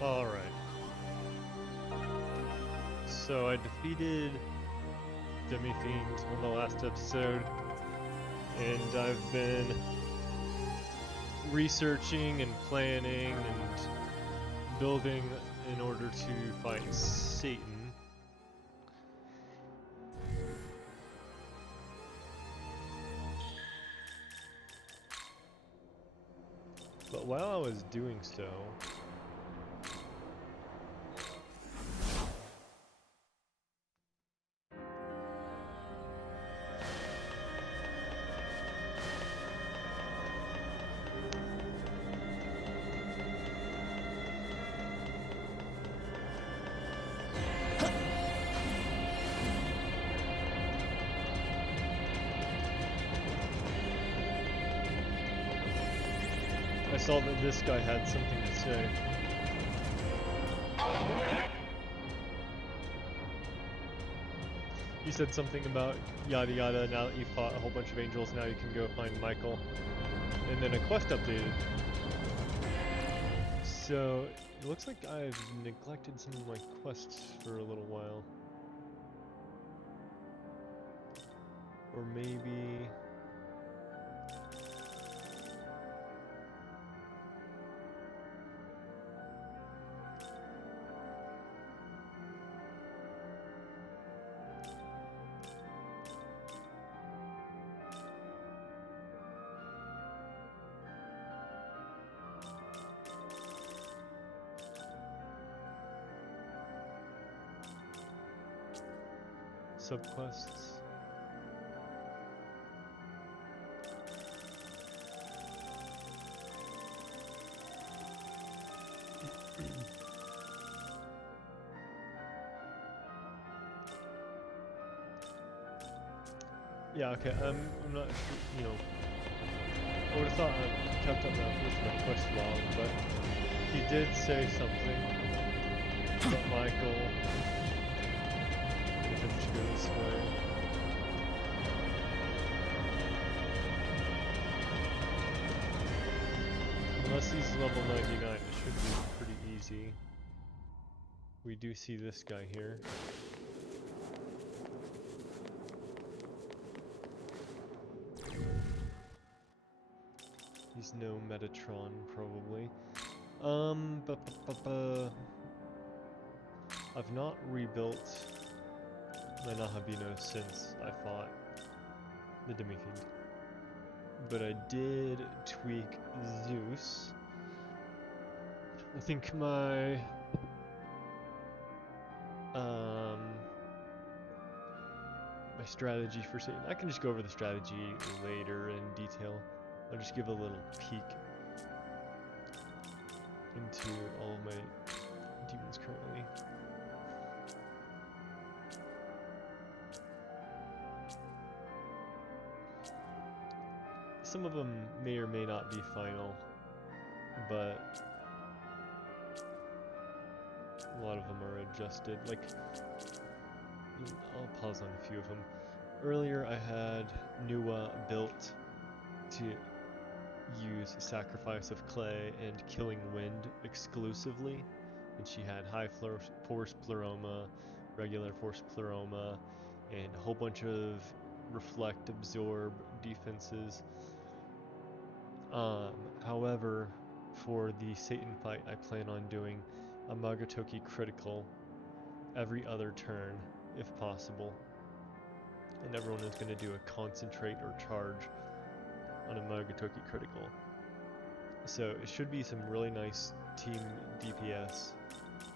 Alright. So I defeated Demi-Fiend on the last episode, and I've been researching and planning and building in order to fight Satan. But while I was doing so, I saw that this guy had something to say. He said something about yada yada, now that you fought a whole bunch of angels, now you can go find Michael. And then a quest updated. So, it looks like I've neglected some of my quests for a little while. Or maybe... subquests. Yeah, okay, I'm not, you know, I would have thought I kept up with my quest log, but he did say something about Michael. If I just go this way. Unless he's level 99, it should be pretty easy. We do see this guy here. He's no Metatron, probably. I've not rebuilt my Nahabino since I fought the Demi-Fiend. But I did tweak Zeus. I think my my strategy for Satan, I can just go over the strategy later in detail. I'll just give a little peek into all of my demons currently. Some of them may or may not be final, but a lot of them are adjusted. Like, I'll pause on a few of them. Earlier I had Nuwa built to use Sacrifice of Clay and Killing Wind exclusively, and she had High Force Pleroma, Regular Force Pleroma, and a whole bunch of Reflect, Absorb defenses. However, for the Satan fight, I plan on doing a Magatoki critical every other turn, if possible. And everyone is going to do a concentrate or charge on a Magatoki critical. So it should be some really nice team DPS.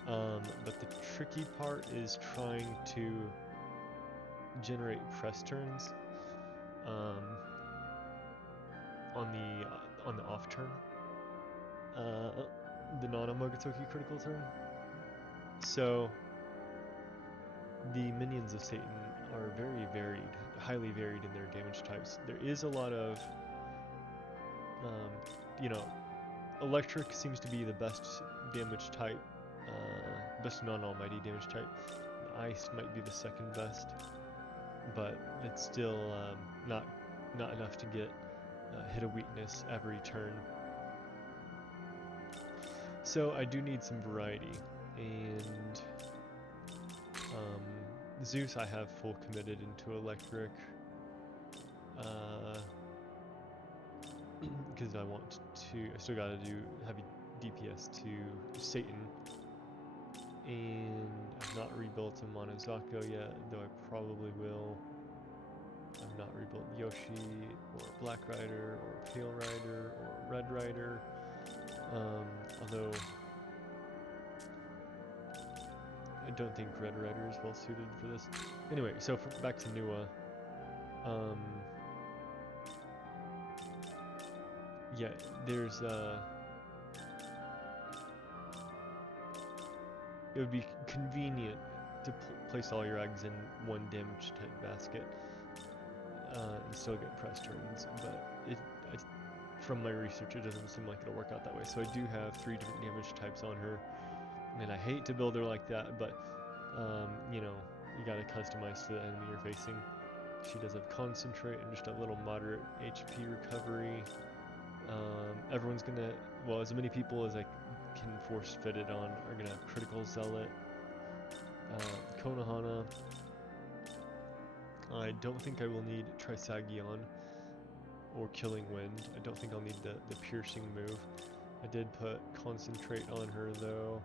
But the tricky part is trying to generate press turns on the off turn, the non-Magatoki critical turn. So the minions of Satan are very varied, highly varied in their damage types. There is a lot of, you know, electric seems to be the best damage type, best non-almighty damage type. Ice might be the second best, but it's still not enough to get hit a weakness every turn. So I do need some variety, and Zeus I have full committed into electric, because I still gotta do heavy DPS to Satan, and I've not rebuilt a Monozako yet, though I probably will. I've not rebuilt Yoshi, or Black Rider, or Pale Rider, or Red Rider, although I don't think Red Rider is well suited for this. Anyway, so back to Nua. Yeah, there's it would be convenient to place all your eggs in one damage type basket and still get press turns, but from my research it doesn't seem like it'll work out that way. So I do have 3 different damage types on her, and I hate to build her like that, but you know, you gotta customize to the enemy you're facing. She does have concentrate and just a little moderate HP recovery. Everyone's gonna, well, as many people as I can force fit it on are gonna have critical zealot. Konohana. I don't think I will need Trisagion or Killing Wind. I don't think I'll need the piercing move. I did put concentrate on her though,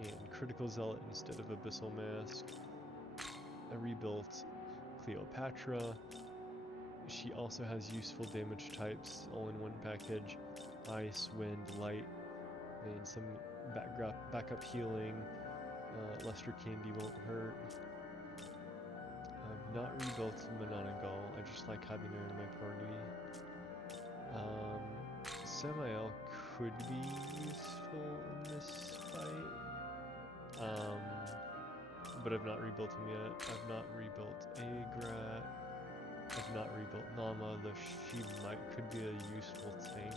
and critical zealot instead of abyssal mask. I rebuilt Cleopatra. She also has useful damage types all in one package: ice, wind, light, and some backup healing. Luster Candy won't hurt. I've not rebuilt Mananagal. I just like having her in my party. Samael could be useful in this fight. But I've not rebuilt him yet. I've not rebuilt Agrat. I've not rebuilt Nama, though she could be a useful tank.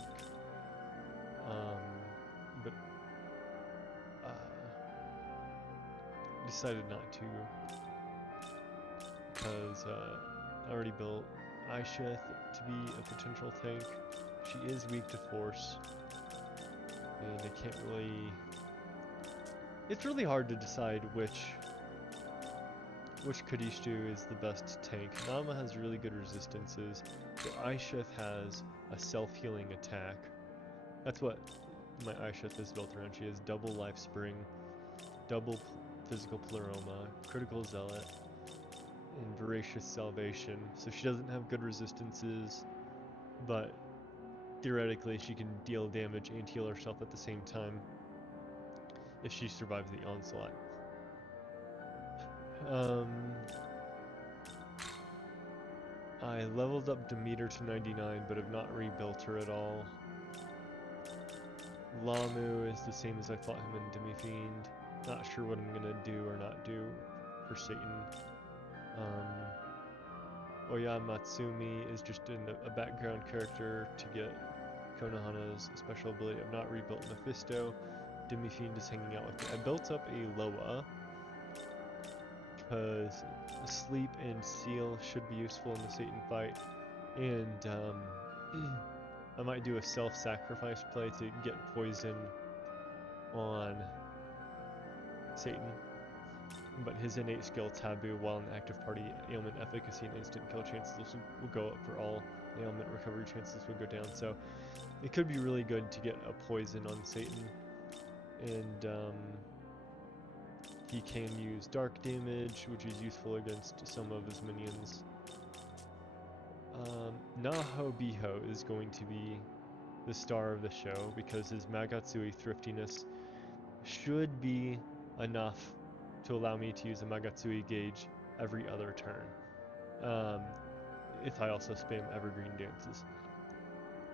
But decided not to, because I already built Aishith to be a potential tank. She is weak to force, and I can't really. It's really hard to decide which Kadishtu is the best tank. Nama has really good resistances, but Aishith has a self-healing attack. That's what my Aishith is built around. She has double life spring, double physical pleroma, critical zealot, and voracious salvation. So she doesn't have good resistances, but theoretically she can deal damage and heal herself at the same time if she survives the onslaught. I leveled up Demeter to 99, but have not rebuilt her at all. Lamu is the same as I fought him in Demi-Fiend. Not sure what I'm gonna do or not do for Satan. Oya Matsumi is just a background character to get Konohana's special ability. I've not rebuilt Mephisto. Demi-Fiend is hanging out with me. I built up a Loa, because Sleep and Seal should be useful in the Satan fight, and I might do a self-sacrifice play to get poison on Satan, but his innate skill Taboo, while in active party, ailment efficacy and instant kill chances will go up for all, ailment recovery chances will go down, so it could be really good to get a poison on Satan, and he can use dark damage, which is useful against some of his minions. Naho Biho is going to be the star of the show because his Magatsui thriftiness should be enough to allow me to use a Magatsui gauge every other turn, if I also spam evergreen dances.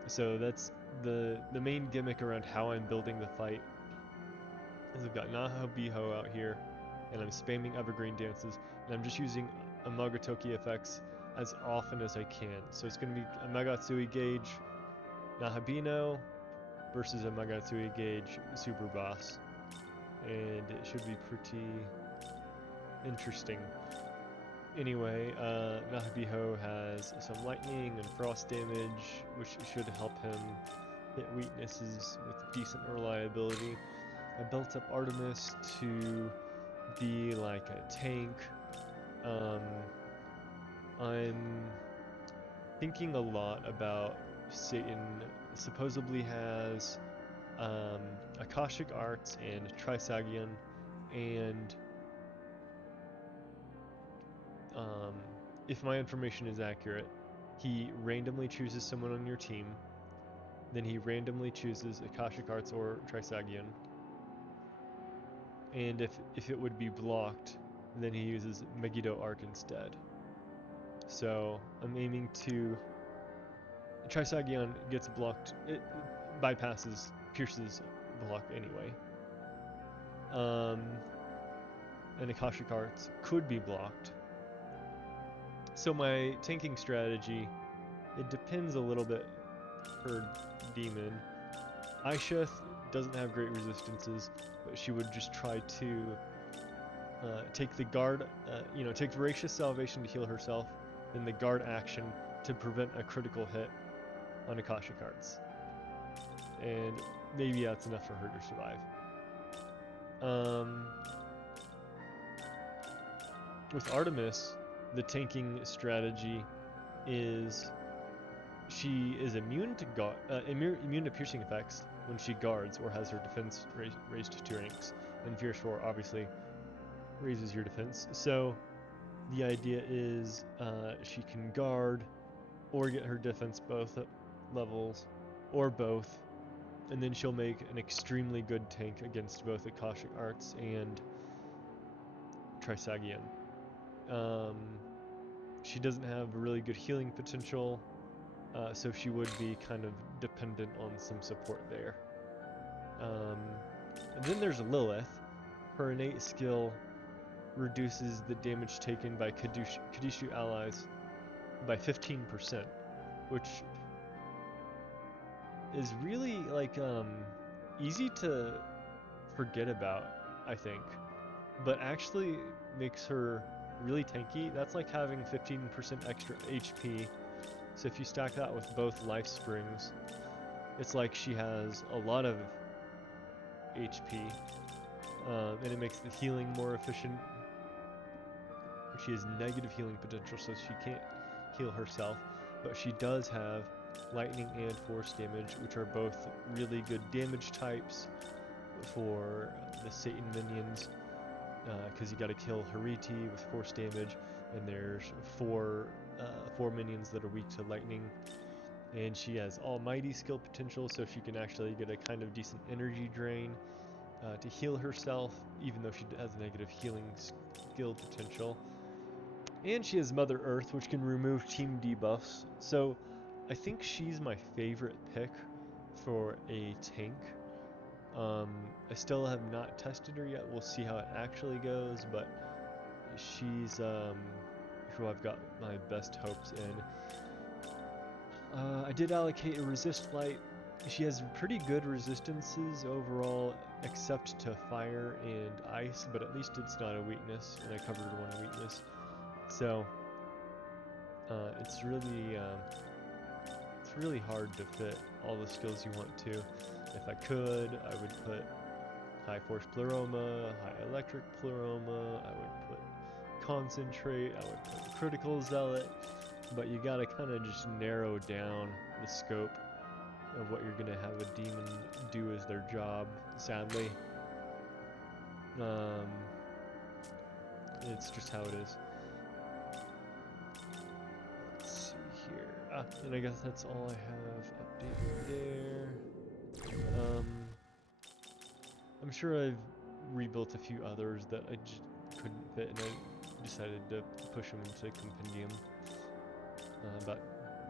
So that's the main gimmick around how I'm building the fight. Is I've got Naho Biho out here, and I'm spamming evergreen dances, and I'm just using a Magatoki effects as often as I can. So it's going to be a Magatsui gauge Nahabino versus a Magatsui gauge Super Boss, and it should be pretty interesting. Anyway, Nahabiho has some lightning and frost damage, which should help him hit weaknesses with decent reliability. I built up Artemis to be like a tank. I'm thinking a lot about Satan supposedly has Akashic Arts and Trisagion, and if my information is accurate, he randomly chooses someone on your team, then he randomly chooses Akashic Arts or Trisagion, and if it would be blocked, then he uses Megiddo Arc instead. So I'm aiming to... Trisagion gets blocked, it bypasses, pierces block anyway. And Akashic Arts could be blocked. So my tanking strategy, it depends a little bit per demon. Aisheth doesn't have great resistances, but she would just try to take the guard, take Voracious Salvation to heal herself, then the guard action to prevent a critical hit on Akashic Arts. And maybe that's enough for her to survive. With Artemis, the tanking strategy is she is immune to piercing effects when she guards or has her defense raised to 2 ranks, and Fierce Roar obviously raises your defense. So the idea is she can guard or get her defense both levels, or both, and then she'll make an extremely good tank against both Akashic Arts and Trisagion. She doesn't have a really good healing potential, so she would be kind of dependent on some support there. And then there's Lilith. Her innate skill reduces the damage taken by Kadishu allies by 15%, which is really easy to forget about, I think, but actually makes her really tanky. That's like having 15% extra HP. So if you stack that with both life springs, it's like she has a lot of HP, and it makes the healing more efficient. She has negative healing potential, so she can't heal herself, but she does have lightning and force damage, which are both really good damage types for the Satan minions, because you gotta kill Hariti with force damage, and there's four minions that are weak to lightning, and she has almighty skill potential, so she can actually get a kind of decent energy drain to heal herself, even though she has negative healing skill potential. And she has Mother Earth, which can remove team debuffs, so I think she's my favorite pick for a tank. I still have not tested her yet. We'll see how it actually goes, but she's who I've got my best hopes in. I did allocate a resist light. She has pretty good resistances overall, except to fire and ice, but at least it's not a weakness, and I covered one weakness. So it's really hard to fit all the skills you want to. If I could, I would put high force pleroma, high electric pleroma, I would put concentrate, I would put critical zealot, but you gotta kind of just narrow down the scope of what you're gonna have a demon do as their job, sadly. It's just how it is. Let's see here. And I guess that's all I have updated there. I'm sure I've rebuilt a few others that I just couldn't fit, and I decided to push them into Compendium. But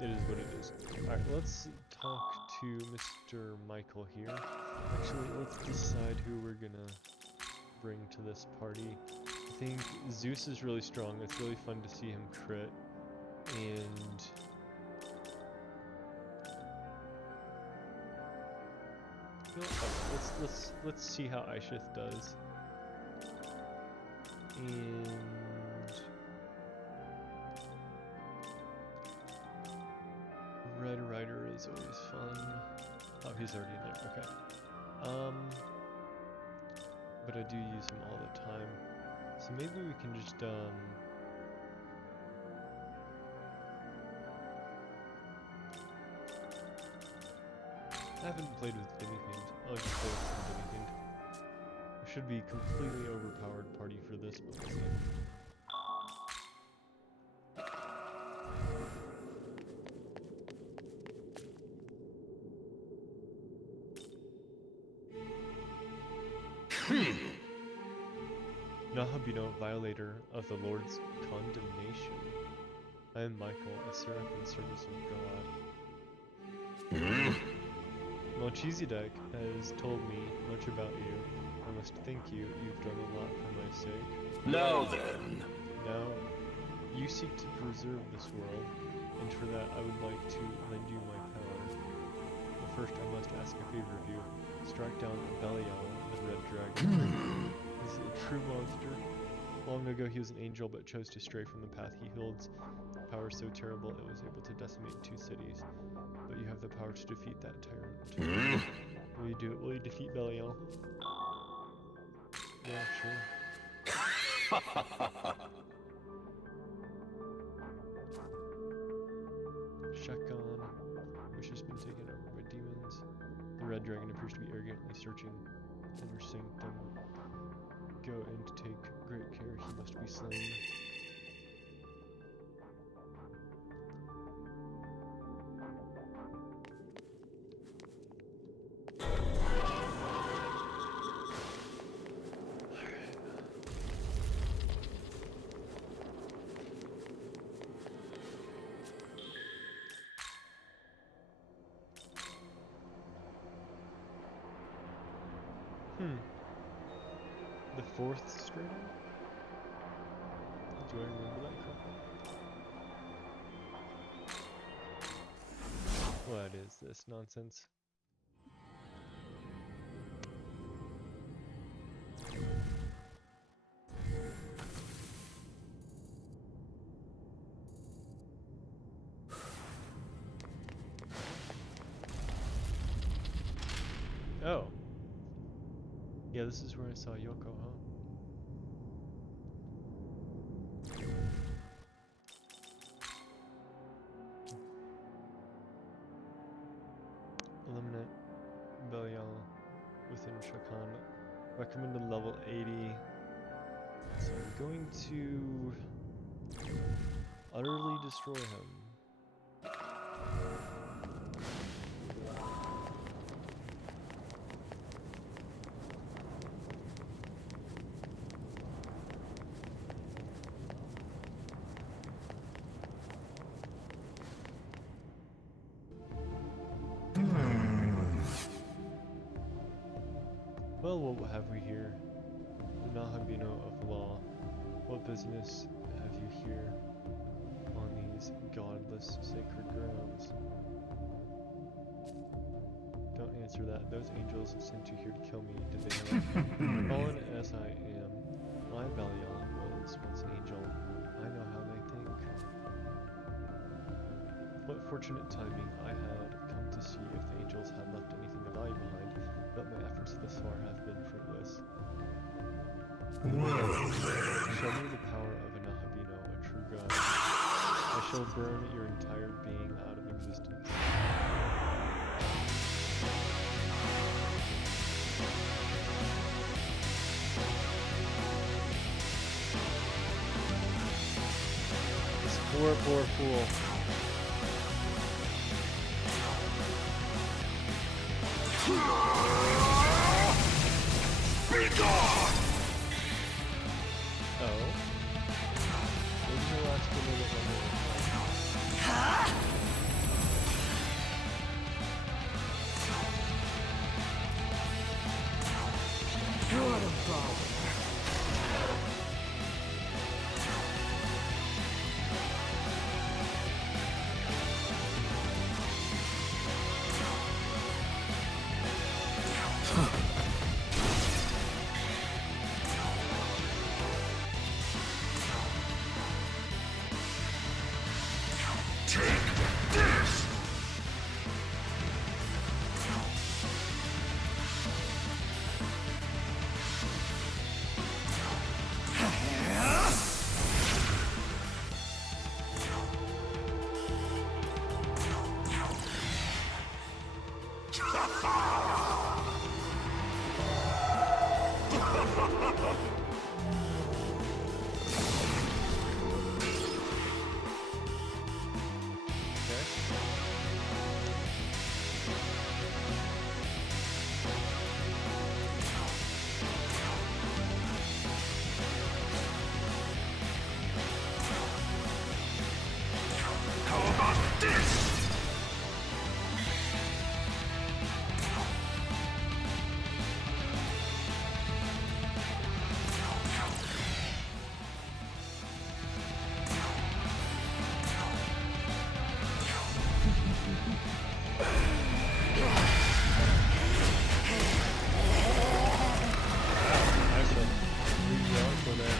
it is what it is. Alright, let's talk to Mr. Michael here. Actually, let's decide who we're gonna bring to this party. I think Zeus is really strong. It's really fun to see him crit. And let's see how Aisheth does. And Red Rider is always fun. Oh, he's already in there. Okay. but I do use him all the time. So maybe we can just I haven't played with Demifiend. I'll just play with some Demifiend. I should be completely overpowered party for this, but we'll see. Nahabino, violator of the Lord's condemnation. I am Michael, a seraph in service of God. Melchizedek has told me much about you. I must thank you. You've done a lot for my sake. Now then. Now, you seek to preserve this world, and for that I would like to lend you my power. But first I must ask a favor of you. Strike down Belial, the red dragon. He's a true monster. Long ago he was an angel but chose to stray from the path he holds. Power so terrible it was able to decimate 2 cities. But you have the power to defeat that tyrant. Will you do it? Will you defeat Belial? Yeah, sure. Shotgun, which has been taken over by demons. The red dragon appears to be arrogantly searching inner sanctum. Go and take great care, he must be slain. The 4th stratum? Do I remember that correctly? What is this nonsense? Oh. Yeah, this is where I saw Yoko, huh? Eliminate Belial within Shakan. Recommended level 80. So I'm going to utterly destroy him. Well, what have we here? The Nahabino of law. What business have you here on these godless sacred grounds? Don't answer that. Those angels sent you here to kill me. Did they not? Fallen as I am, my Belial was once an angel. I know how they think. What fortunate timing. I had come to see if the angels had left anything of value behind, but my efforts thus far have been fruitless. Show me the power of a Nahabino, a true god. I shall burn your entire being out of existence. This poor fool. Be gone! Oh. Maybe the last one will get one more. What a ball. How about this? Nice one. Really well for that.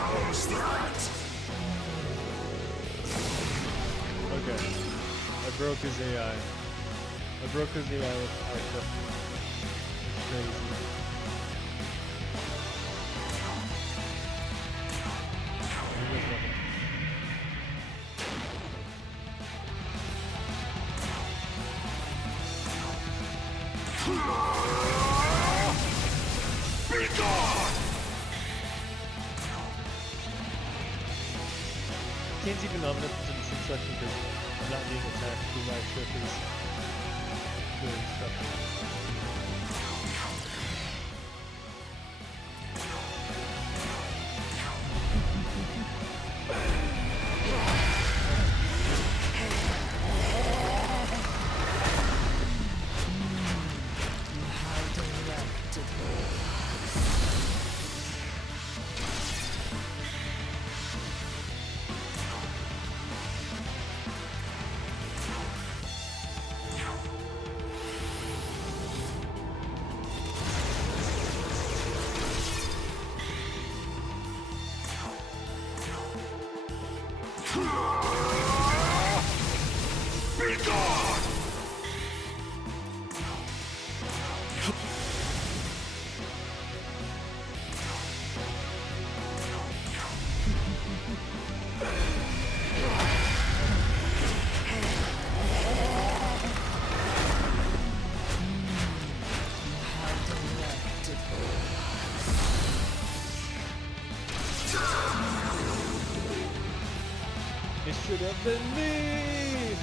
How's that? Okay. I broke his AI. I broke his AI with Arca. It's crazy. He does nothing. Be gone! Can't even omnipotent since section because I'm not being attacked through my ship is doing stuff. Be gone! It should have been me!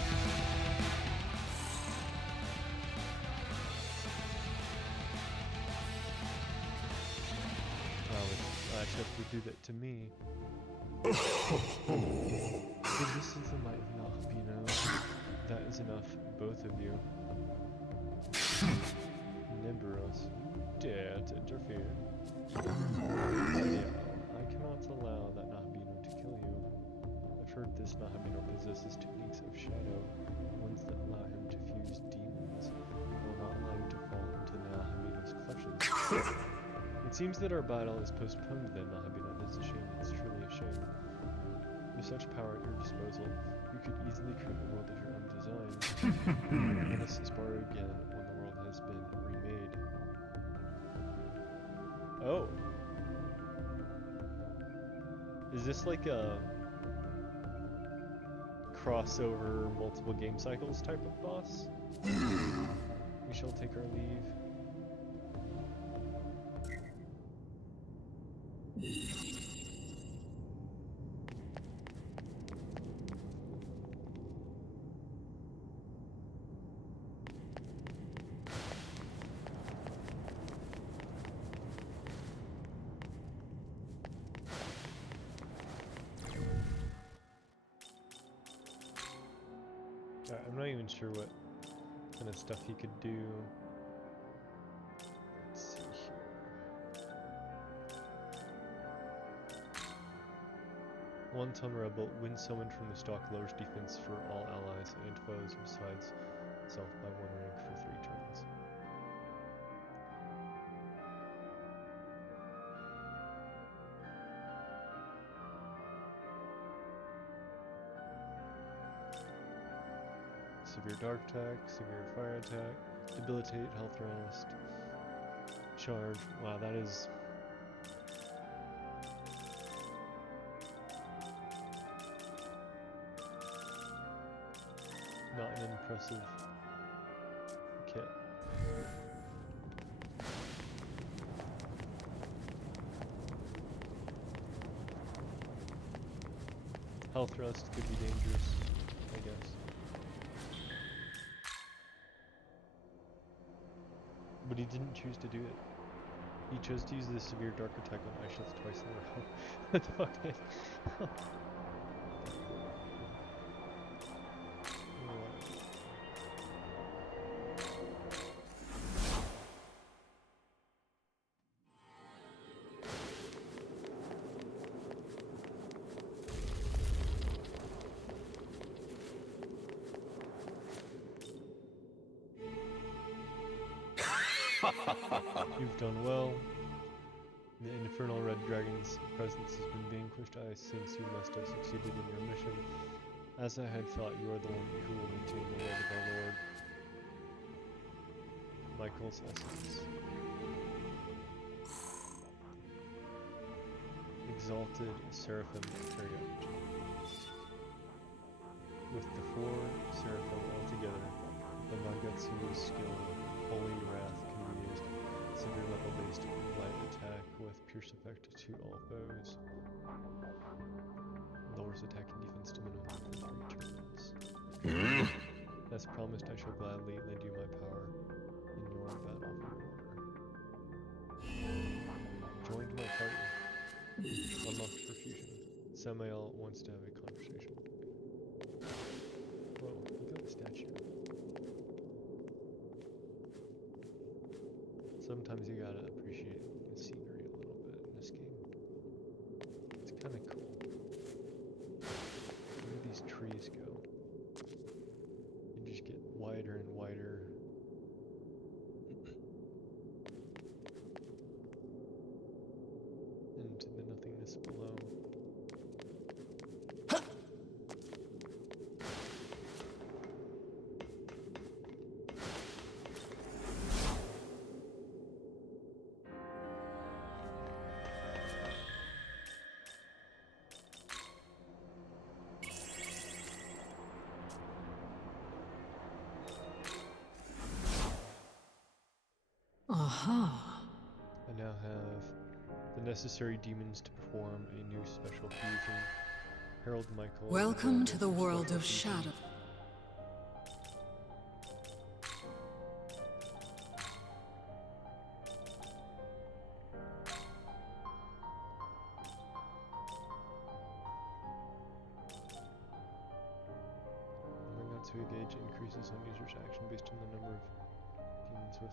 Oh, I should do that to me. If this is the might of Nahbino, that is enough, both of you. Nibiros, dare to interfere? Yeah, I cannot allow that Nahbino to kill you. I've heard this Nahbino possesses techniques of shadow, ones that allow him to fuse demons, and will not allow you to fall into Nahbino's clutches. It seems that our battle is postponed then, Nahbino. It is a shame, it's truly a shame. With such power at your disposal, you could easily create a world of your own design. Let us borrow again when the world has been remade. Oh. Is this like a crossover multiple game cycles type of boss? We shall take our leave. I'm not even sure what kind of stuff he could do. Let's see here. One-ton rebel, when summoned from the stock, lowers defense for all allies and foes besides itself by 1 rank for 3 turns. Severe dark attack, severe fire attack, debilitate, health rest, charge. Wow, that is not an impressive kit. Health rest could be dangerous, I guess. But he didn't choose to do it. He chose to use the severe dark attack on Aishas twice in a row. What the fuck, man? You've done well. The infernal red dragon's presence has been vanquished. I sense you must have succeeded in your mission. As I had thought, you are the one who will maintain the world of our Lord. Michael's essence. Exalted Seraphim Period. With the 4 Seraphim altogether, the Magatsu skill Holy Wrath can be used. Severe level based light attack with pierce effect to all foes. Lowers attack and defense to minimum for 3 turns. As promised, I shall gladly lend you my power in your battle for order. Joined my party. Unlocked for fusion. Samael wants to have a conversation. Whoa, look at the statue. Sometimes you gotta appreciate the scenery a little bit in this game. It's kinda cool. Where do these trees go? They just get wider and wider. Into the nothingness below. Aha. I now have the necessary demons to perform a new special fusion. Harold Michael. Welcome to the special world of fusion. shadow. Magatsu gauge increases on user's action based on the number of demons with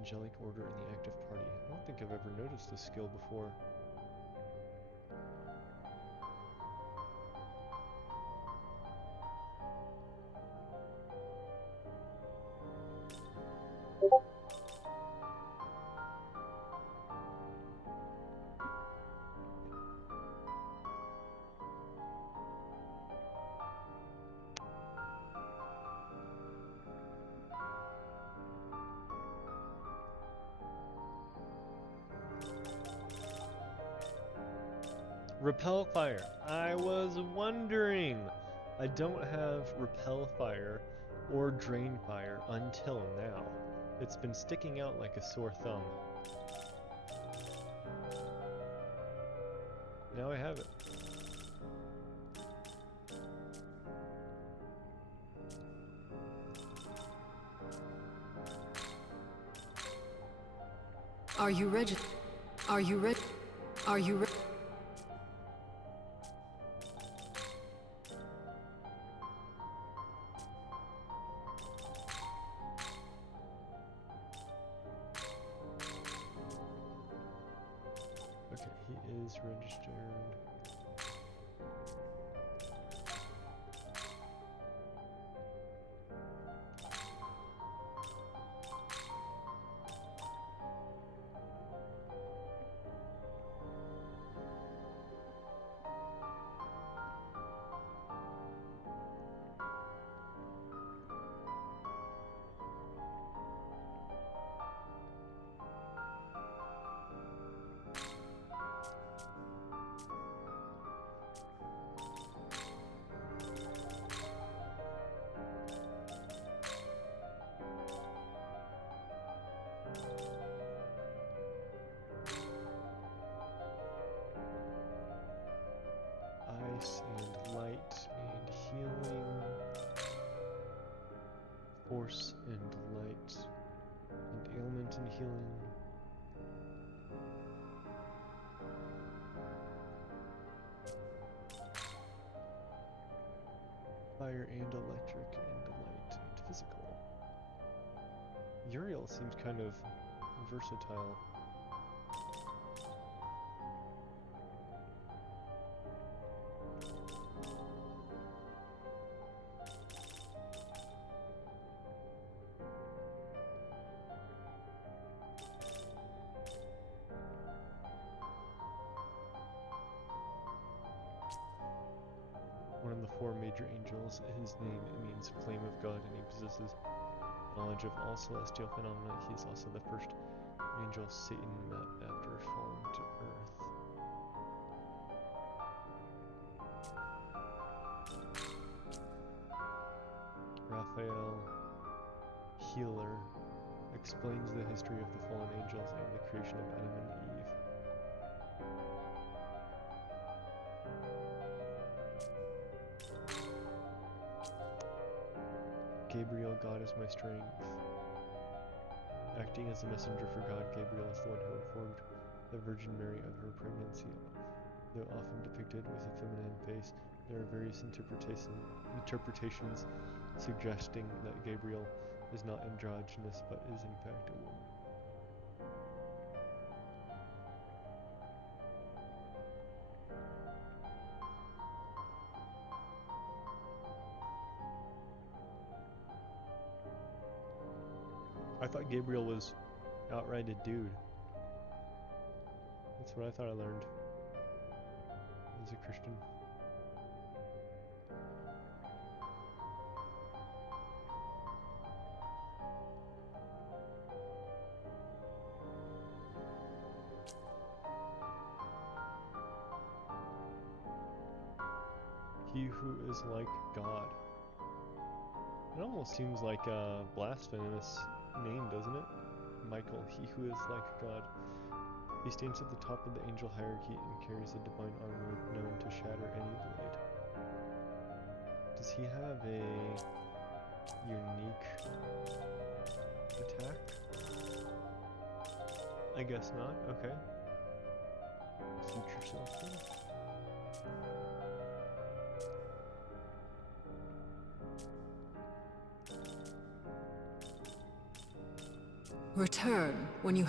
angelic order in the active party. I don't think I've ever noticed this skill before. Repel fire. I was wondering. I don't have repel fire or drain fire until now. It's been sticking out like a sore thumb. Now I have it. Are you ready? Are you ready? Are you ready? fire and electric and light and physical. Uriel seems kind of versatile. One of the four major angels, his name means flame of God, and he possesses knowledge of all celestial phenomena. He is also the first angel Satan met after falling to earth. Raphael, healer, explains the history of the fallen angels and the creation of Adam and Eve. Gabriel, God is my strength. Acting as a messenger for God, Gabriel is the one who informed the Virgin Mary of her pregnancy. Though often depicted with a feminine face, there are various interpretations suggesting that Gabriel is not androgynous but is in fact a woman. I thought Gabriel was outright a dude. That's what I thought I learned as a Christian. He who is like God. It almost seems like a blasphemous name, doesn't it? Michael, he who is like God. He stands at the top of the angel hierarchy and carries a divine armor known to shatter any blade. Does he have a unique attack? I guess not. Okay. Future self then. Return when you...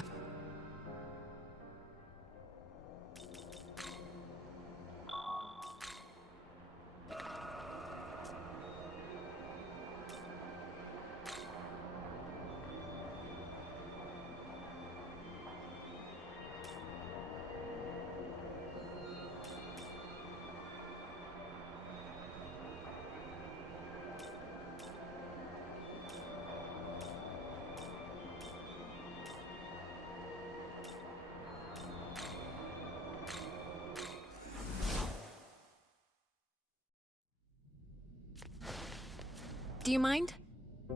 Do you mind? Do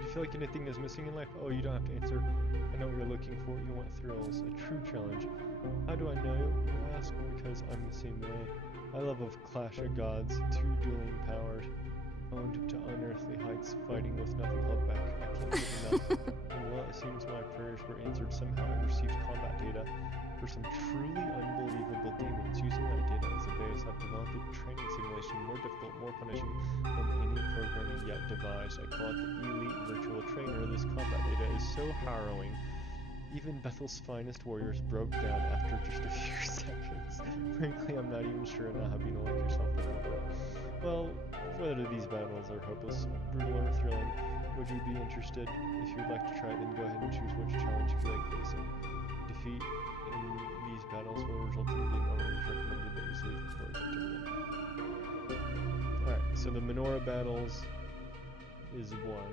you feel like anything is missing in life? Oh, you don't have to answer. I know what you're looking for. You want thrills, a true challenge. How do I know, you ask? Because I'm the same way. I love a clash of gods, two dueling powers, owned to unearthly heights, fighting with nothing held back. I can't get enough. And well, it seems my prayers were answered. Somehow I received combat data for some truly unbelievable demons. Using that data as a base, I've developed a training simulation more difficult, more punishing than any programming yet devised. I call it the Elite Virtual Trainer. This combat data is so harrowing. Even Bethel's finest warriors broke down after just a few seconds. Frankly, I'm not even sure now how being like yourself would handle it. Well, whether these battles are hopeless, brutal, or thrilling, would you be interested? If you would like to try it, then go ahead and choose which challenge you feel like facing. Defeat in these battles will result in the game over. It's recommended that you save before attempting them. Alright, so the menorah battles is one.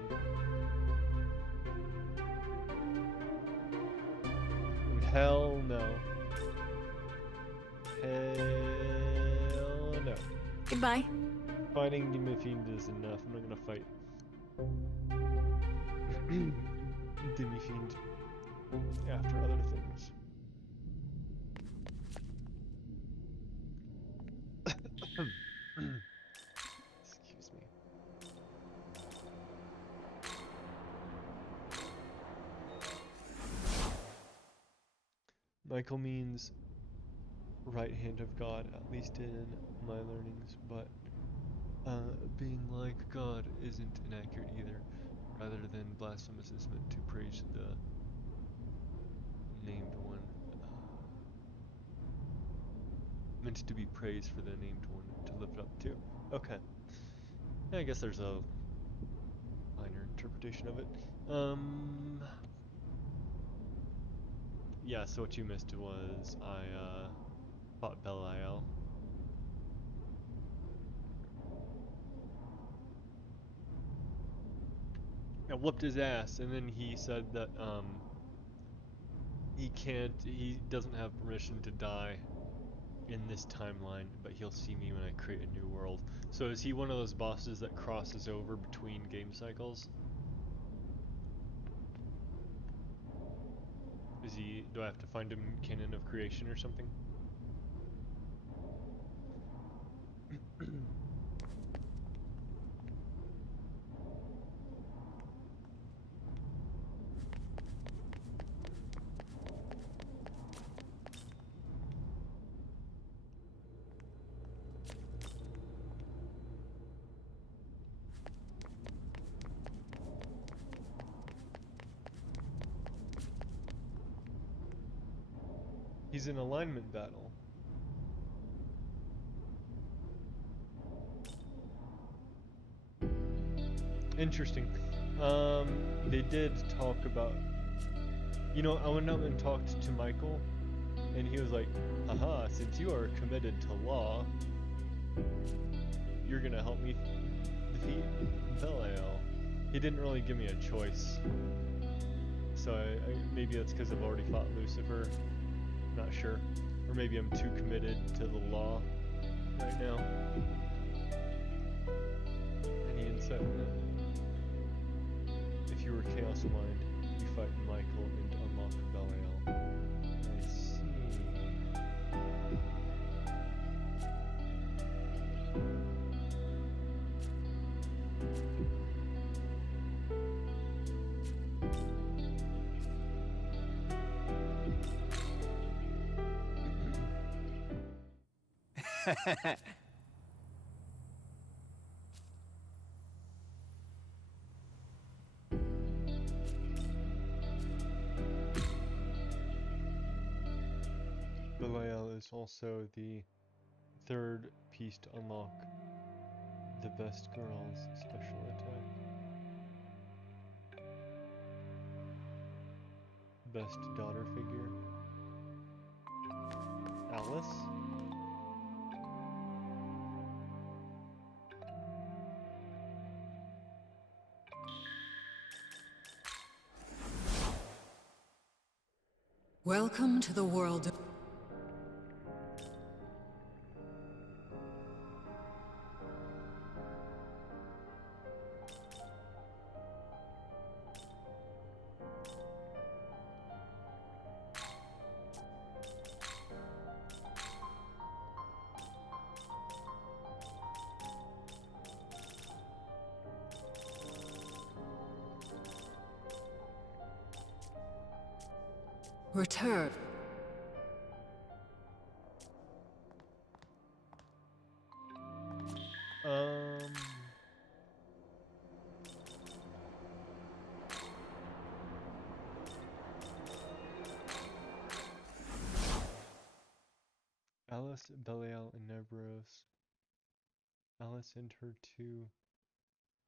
Hell no. Hell no. Goodbye. Fighting Demon Fiend is enough. I'm not gonna fight Demon Fiend after other things. Excuse me. Michael means right hand of God, at least in my learnings, but being like God isn't inaccurate either. Rather than blasphemous is meant to praise the named one, meant to be praised for the named one to live up to. Okay. Yeah, I guess there's a minor interpretation of it. Yeah, so what you missed was I fought Belial. I whooped his ass, and then he said that he doesn't have permission to die in this timeline, but he'll see me when I create a new world. So is he one of those bosses that crosses over between game cycles? Is he, do I have to find him canon of creation or something? He's in alignment battle. Interesting. They did talk about, I went up and talked to Michael, and he was like, haha, since you are committed to law, you're gonna help me defeat Belial. He didn't really give me a choice. So maybe that's because I've already fought Lucifer. Not sure. Or maybe I'm too committed to the law right now. Any insight on that? If you were Chaos Mind, you fight Michael and unlock Belial. I see. Belial is also the third piece to unlock the best girl's special attack. Best daughter figure. Alice? Welcome to the world of... Return. Alice, Belial, and Nebros. Alice and her two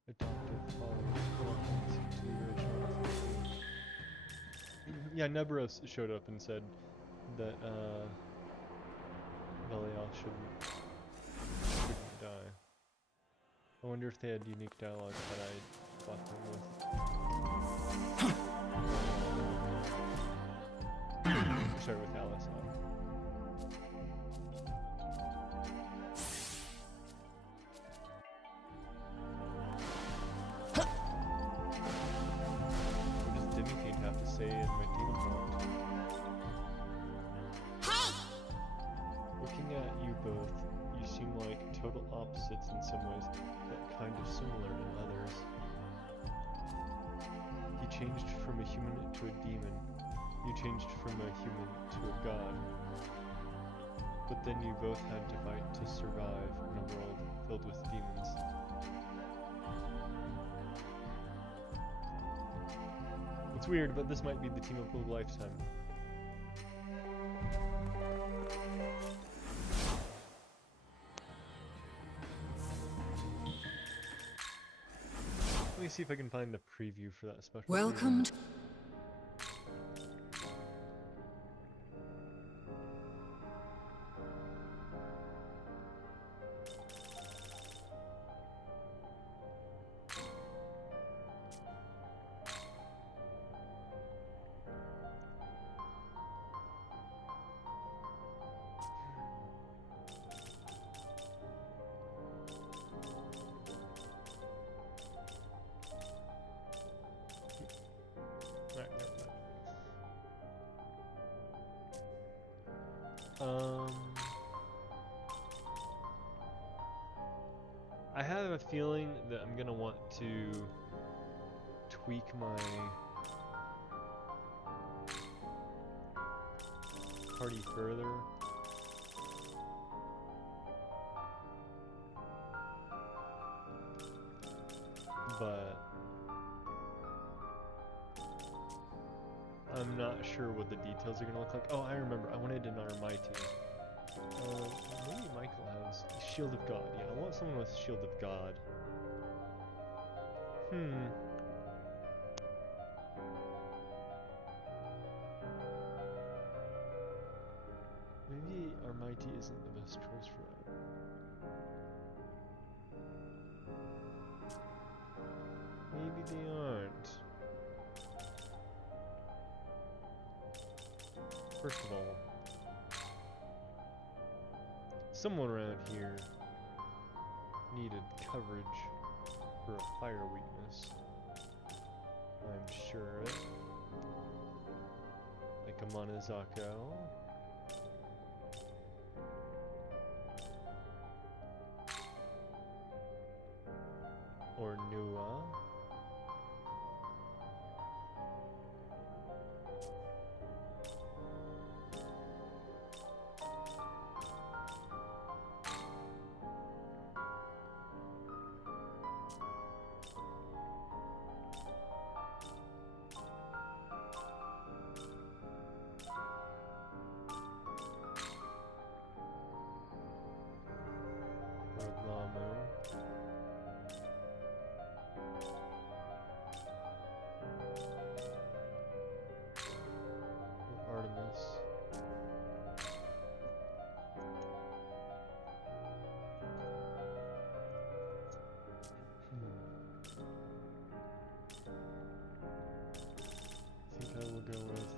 adoptive fathers to the original. Yeah, Nebros showed up and said that Belial shouldn't die. I wonder if they had unique dialogue that I fought them with. Sorry, with Alice. What does Demi have to say in my demon world? Looking at you both, you seem like total opposites in some ways, but kind of similar in others. He changed from a human to a demon. You changed from a human to a god. but then you both had to fight to survive in a world filled with demons. It's weird, but this might be the team up of a lifetime. Let me see if I can find the preview for that special. Welcome. Alright, never mind. I have a feeling that I'm gonna want to tweak my party further. But I'm not sure what the details are gonna look like. Oh, I remember. I wanted an Armighty. Maybe Michael has Shield of God. Yeah, I want someone with Shield of God. Maybe Armighty isn't the best choice for that. Maybe they aren't. First of all, someone around here needed coverage for a fire weakness. I'm sure. Like a Monozako. Or Nua. I will go with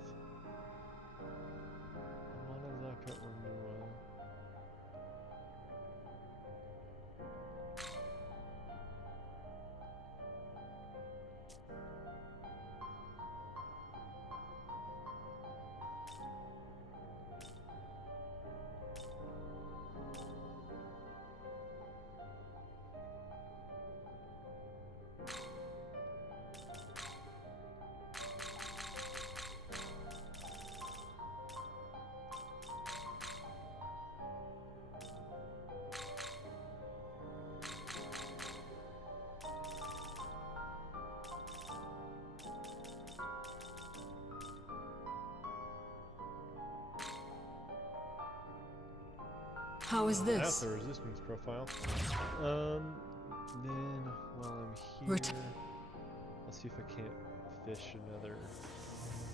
Monozaka or Nua. How is That's this? the resistance profile. Then while I'm Ret- here, I'll see if I can't fish another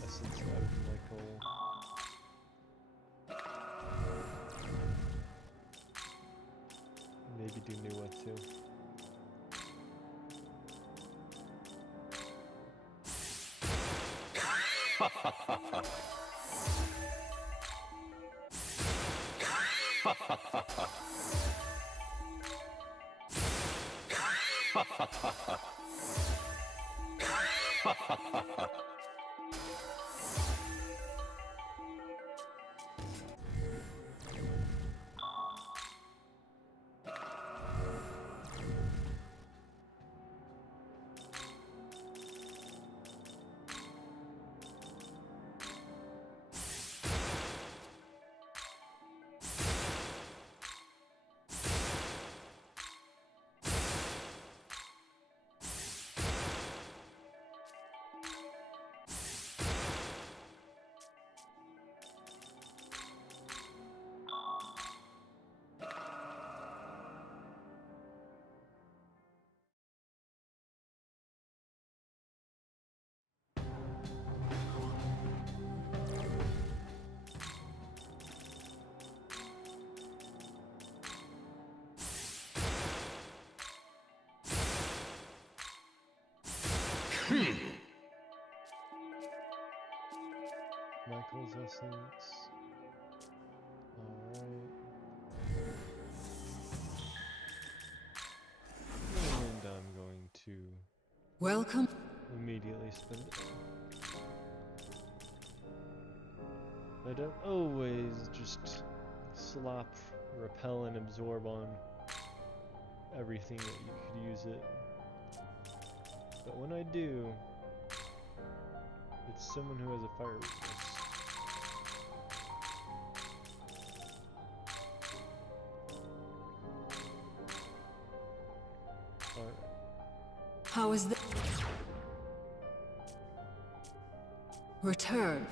essence out of Michael. Maybe do Nua too. Essence. Alright. And I'm going to Welcome. immediately spend it. I don't always just slap, repel, and absorb on everything that you could use it. But when I do, it's someone who has a fire weakness. Alright. How is the return?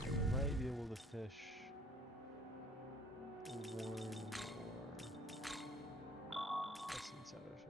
I might be able to fish one more essence out of him.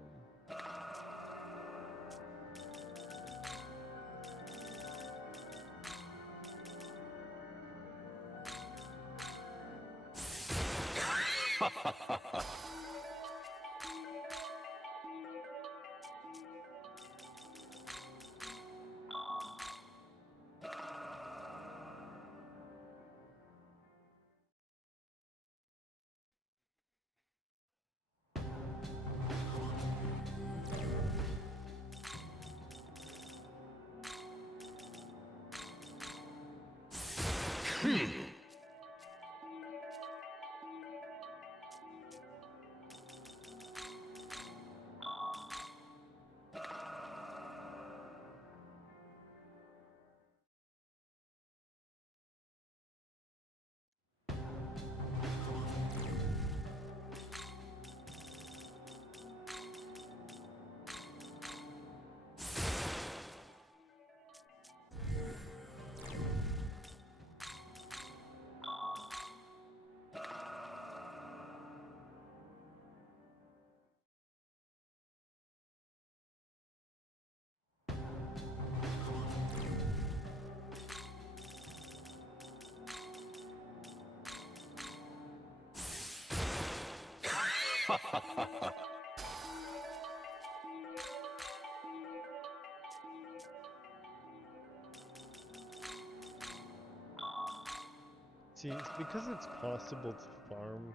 See, it's because it's possible to farm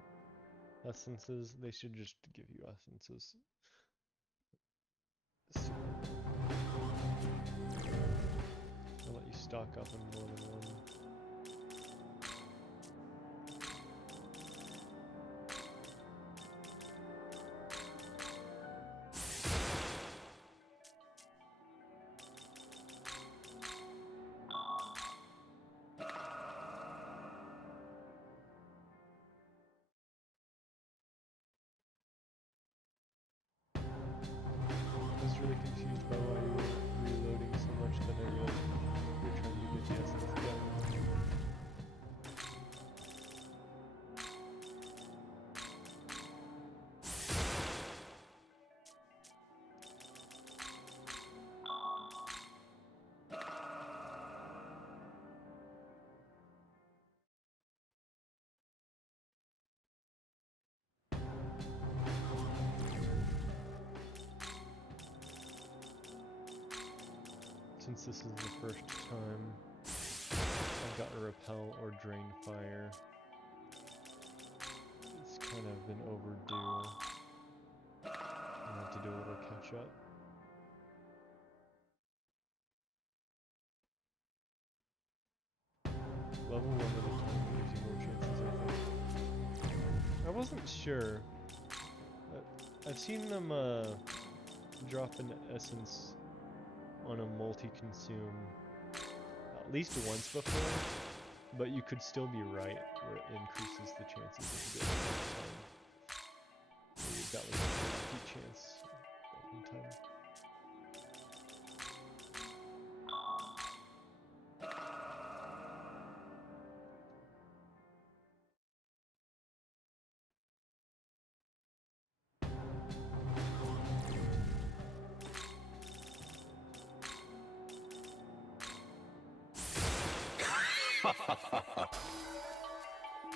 essences, they should just give you essences. I'll let you stock up on more than one. I was really confused by why you were reloading so much that I realized you were trying to get the essence again. Since this is the first time I've got to repel or drain fire, it's kind of been overdue. I have to do a little catch up. Level 1 at a time gives you more chances, I think. I wasn't sure. I've seen them drop an essence on a multi-consume at least once before, but you could still be right where it increases the chances if you do it next time. Maybe that was a lucky chance that one time.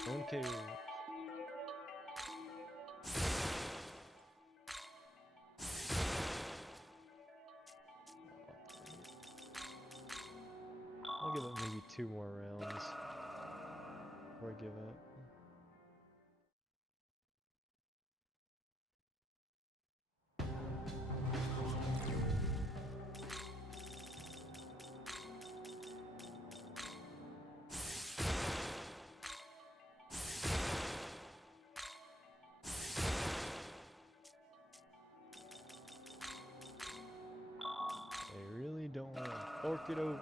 Okay. I'll 2 more rounds before I give up. I really don't want to fork it over.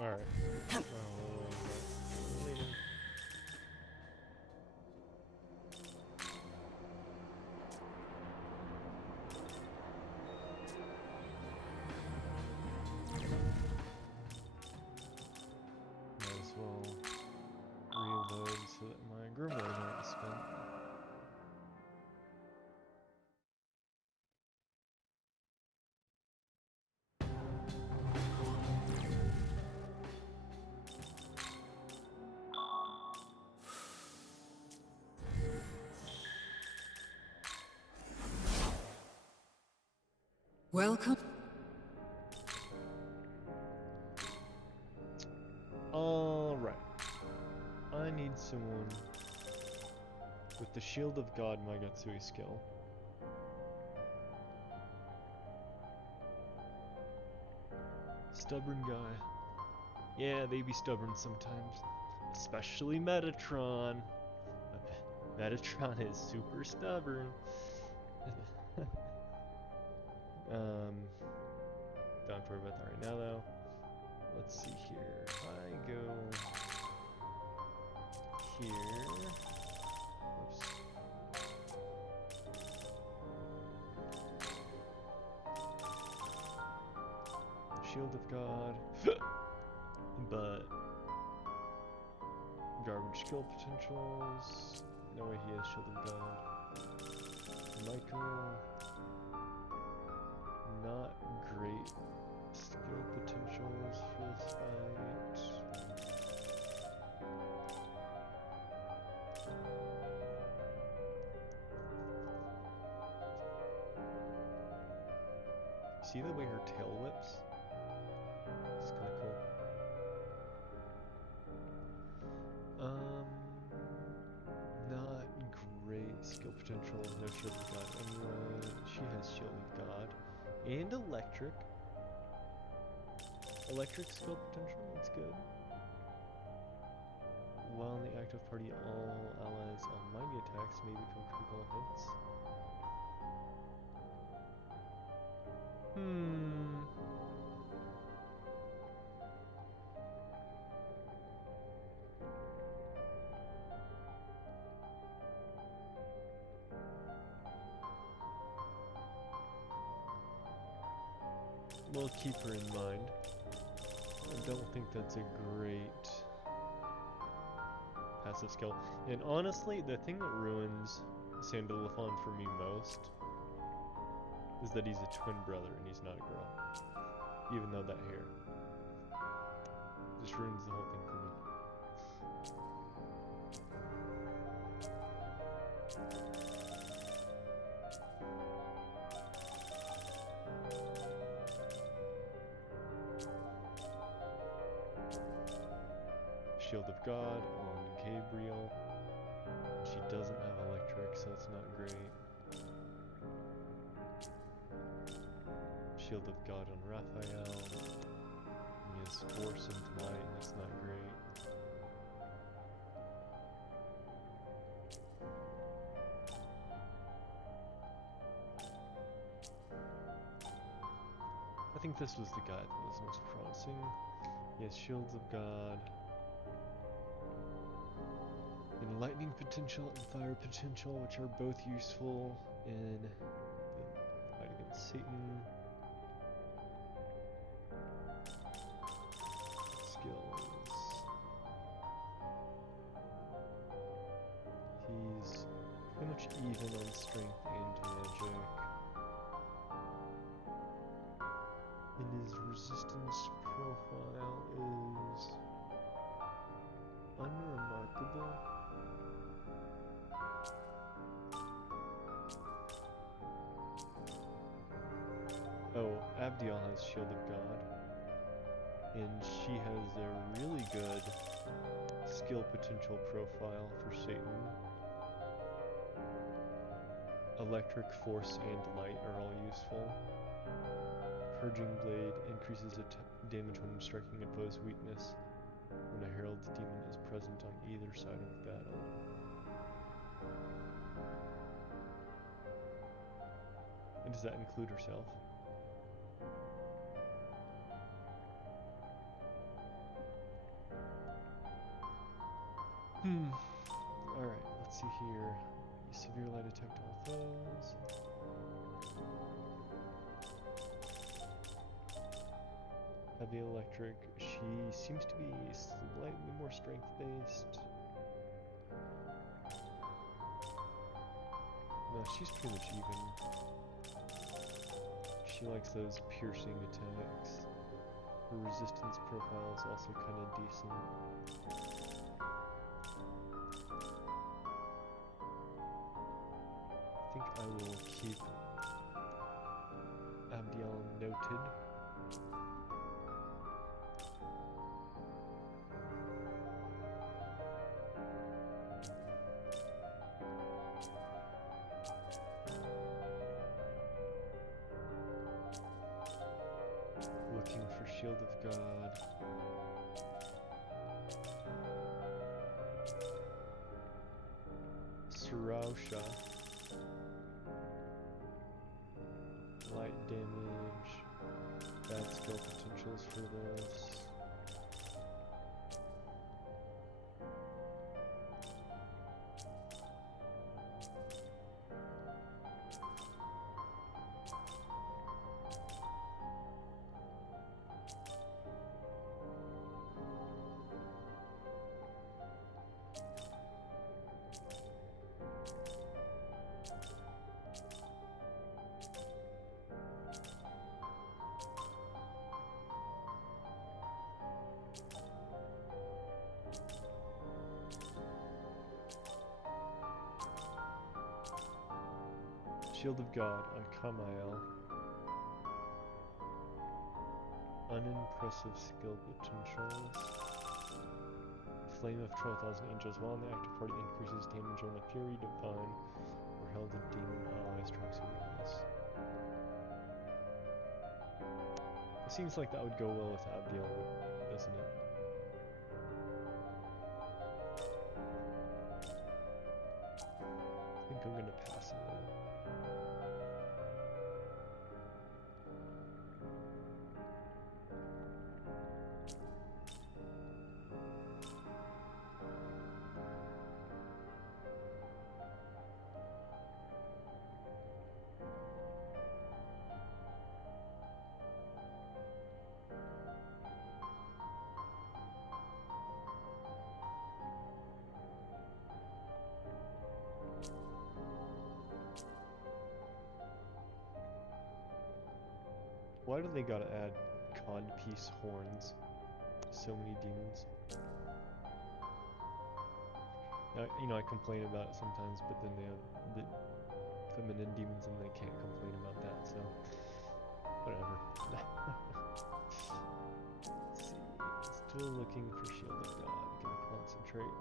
Alright. Later. Might as well reload so that my grimoires aren't spent. Welcome. Alright. I need someone with the Shield of God Magatsui skill. Stubborn guy. Yeah, they be stubborn sometimes. Especially Metatron. Metatron is super stubborn. Don't have to worry about that right now though. Let's see here. If I go here. Whoops. Shield of God. But garbage skill potentials. No way he has Shield of God. Michael. Not great skill potentials for this fight. See the way her tail whips? It's kind of cool. Not great skill potential. No Shield of God anyway. She has Shield of God. And electric. Electric skill potential, that's good. While in the active party, all allies on mighty attacks may become critical hits. We'll keep her in mind. I don't think that's a great passive skill. And honestly, the thing that ruins Sandalphon for me most is that he's a twin brother and he's not a girl. Even though that hair just ruins the whole thing for me. Shield of God on Gabriel. She doesn't have electric, so it's not great. Shield of God on Raphael. He has Force and Light, and it's not great. I think this was the guy that was most promising. He has Shields of God. And lightning potential and fire potential, which are both useful in the fight against Satan. Skills. He's pretty much even on strength resistance profile is unremarkable. Oh, Abdiel has Shield of God, and she has a really good skill potential profile for Satan. Electric, Force, and Light are all useful. Purging Blade increases damage when striking a foe's weakness when a Herald Demon is present on either side of battle. And does that include herself? Alright, let's see here. Severe light attack to all foes. Heavy electric. She seems to be slightly more strength based. No, she's pretty much even. She likes those piercing attacks. Her resistance profile is also kind of decent. I think I will keep Abdiel noted. Looking for Shield of God. Surausha. Light damage. Bad skill potentials for this. Shield of God on Kamael. Unimpressive skill potentials. Flame of 12,000 Angels. While in the active party, increases damage when a Fury Divine or Heralded Demon ally strikes a weakness. It seems like that would go well with Abdiel, doesn't it? I think I'm gonna pass on that. Why do they gotta add codpiece horns to so many demons? I complain about it sometimes, but then they have the feminine demons and they can't complain about that, so whatever. Let's see. Still looking for Shield of God. Can concentrate.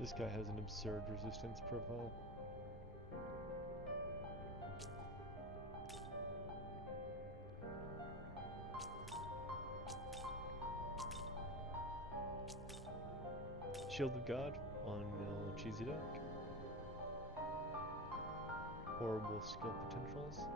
This guy has an absurd resistance profile. Shield of God on Melchizedek. Horrible skill potentials.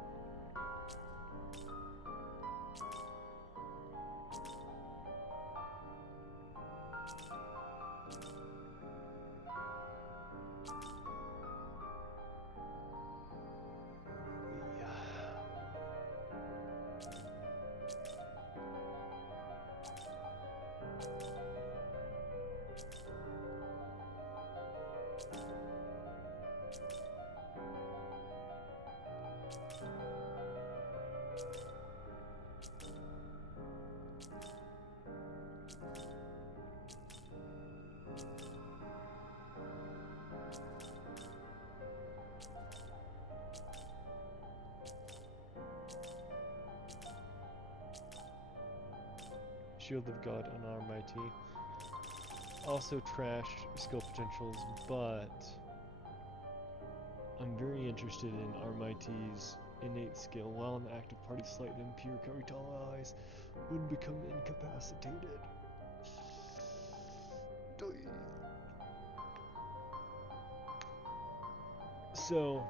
Shield of God on our Mighty. Also trash skill potentials, but I'm very interested in our Mighty's innate skill. While in the active party, slight and impure recovery to all allies when become incapacitated. So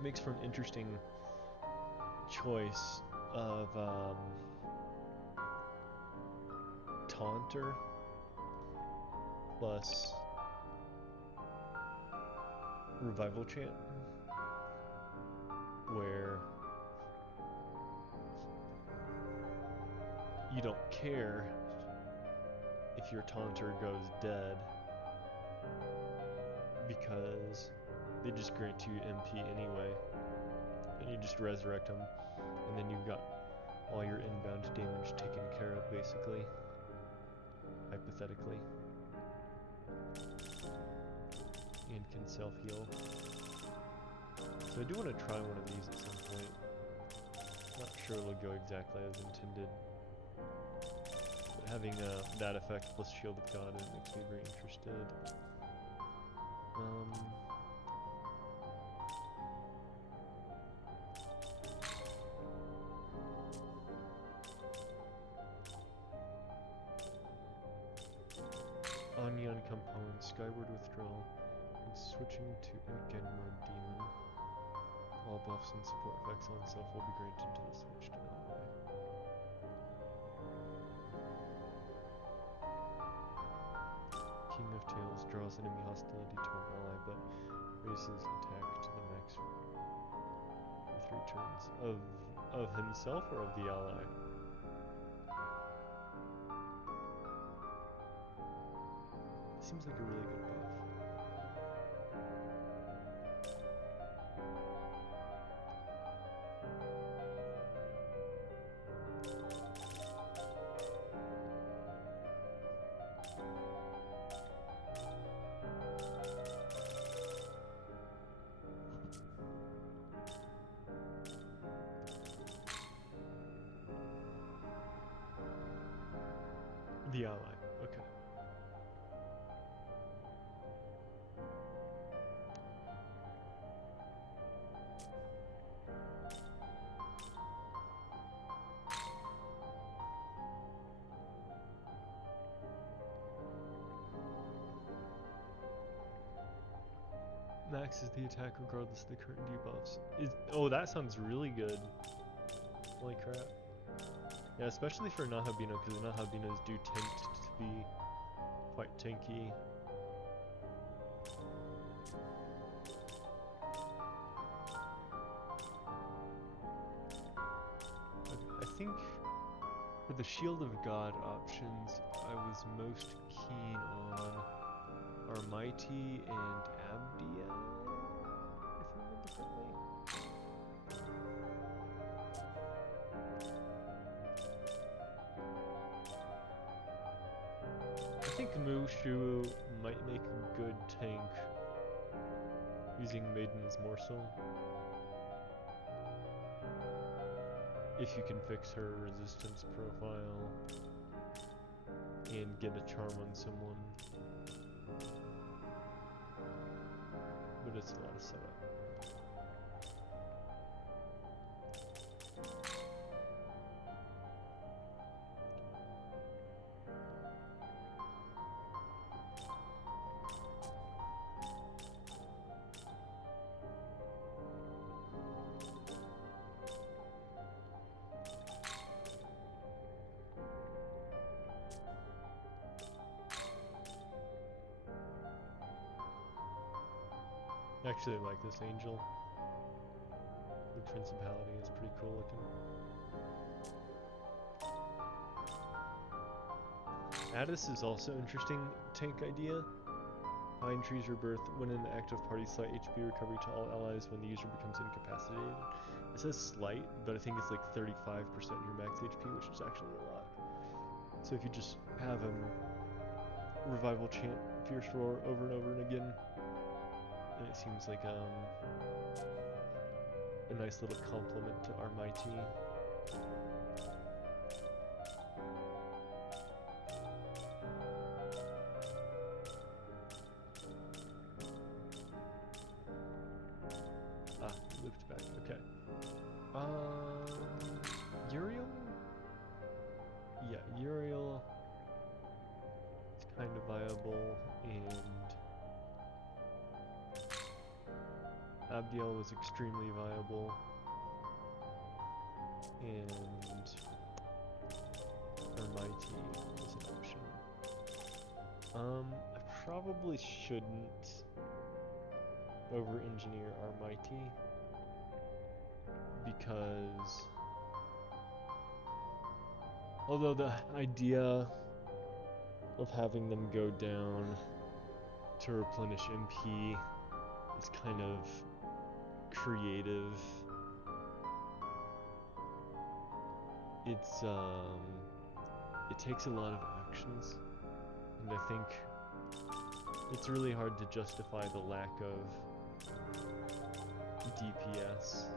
makes for an interesting choice of Taunter plus Revival Chant, where you don't care if your Taunter goes dead because they just grant you MP anyway, and you just resurrect them, and then you've got all your inbound damage taken care of, basically, hypothetically, and can self-heal. So I do want to try one of these at some point. Not sure it'll go exactly as intended, but having that effect plus Shield of God makes me very interested. Onion component, Skyward Withdrawal, and switching to Engenma Demon. All buffs and support effects on self will be granted to the switched ally. King of Tails draws enemy hostility to an ally, but raises attack to the max for 3 turns. Of himself or of the ally? Seems like a really good buff. The ally, okay. Maxes the attack regardless of the current debuffs. Oh, that sounds really good. Holy crap. Yeah, especially for Nahabino, because Nahabinos do tend to be quite tanky. I think for the Shield of God options, I was most keen on Armighty and Abdiel, if I remember correctly. I think Mushu might make a good tank using Maiden's Morsel, if you can fix her resistance profile. and get a charm on someone. But it's a lot of setup. Actually, I like this angel. The principality is pretty cool looking. Addis is also interesting tank idea. Pine Tree's Rebirth. When an active party, slight HP recovery to all allies when the user becomes incapacitated. It says slight, but I think it's like 35% your max HP, which is actually a lot. So if you just have revival chant Fierce Roar over and over and again, and it seems like a nice little compliment to our mighty. Ah, looped back. Okay. Uriel? Yeah, Uriel. It's kind of viable, and Abdiel was extremely viable, and Mighty was an option. I probably shouldn't over-engineer our Mighty, because although the idea of having them go down to replenish MP is kind of creative, it takes a lot of actions, and I think it's really hard to justify the lack of DPS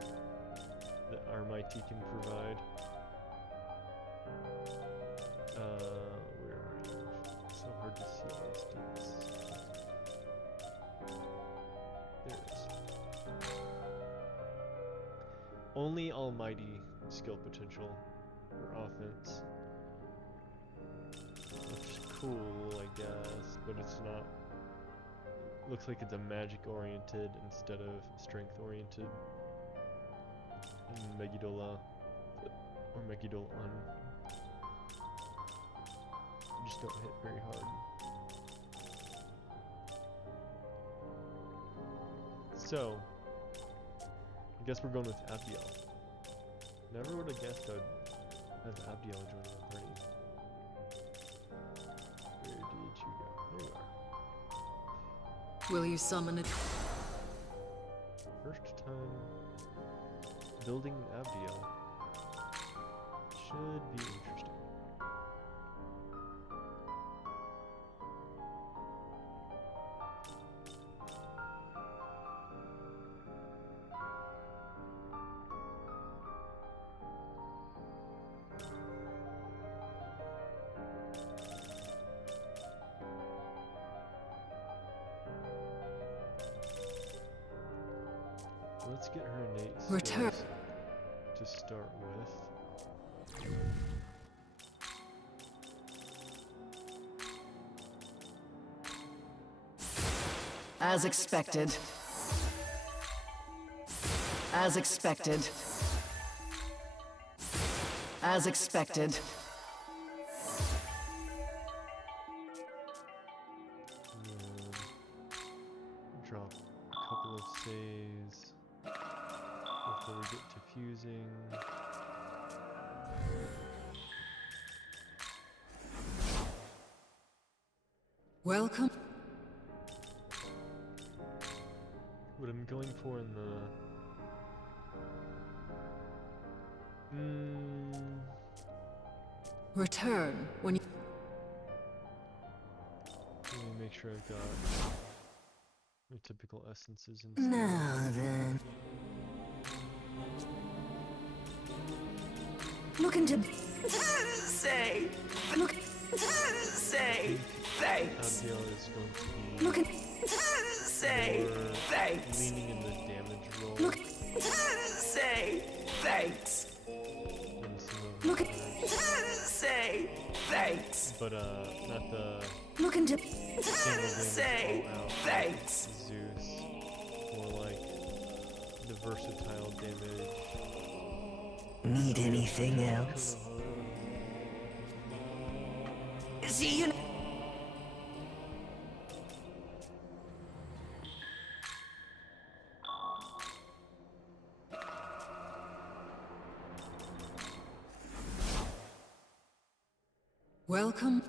that our Mighty can provide. Where are you? It's so hard to see all these things. There it is. Only Almighty skill potential for offense. Which is cool, I guess, but it's not. Looks like it's a magic oriented instead of strength oriented. Megidola or Megidolon just don't hit very hard. So I guess we're going with Abdiel. Never would have guessed I'd have Abdiel join our party. Where did you go? There you are. Will you summon it? First time building an Abdiel. Should be interesting. Let's get her innate Return. skills to start with. As expected. As expected. As expected. Drop a couple of saves before we get to fusing. Welcome. What I'm going for in the Return when you. let me make sure I've got my typical essences and Now then. Look into. Say. Look. Say thanks. Abigail is going to be Look at. Say more thanks. leaning in the damage role Look. Say thanks. than some of Look the at. others. Say thanks. But not the Look into. single Say damage all out thanks. Zeus. More like the versatile damage. Need anything else? See you. Welcome.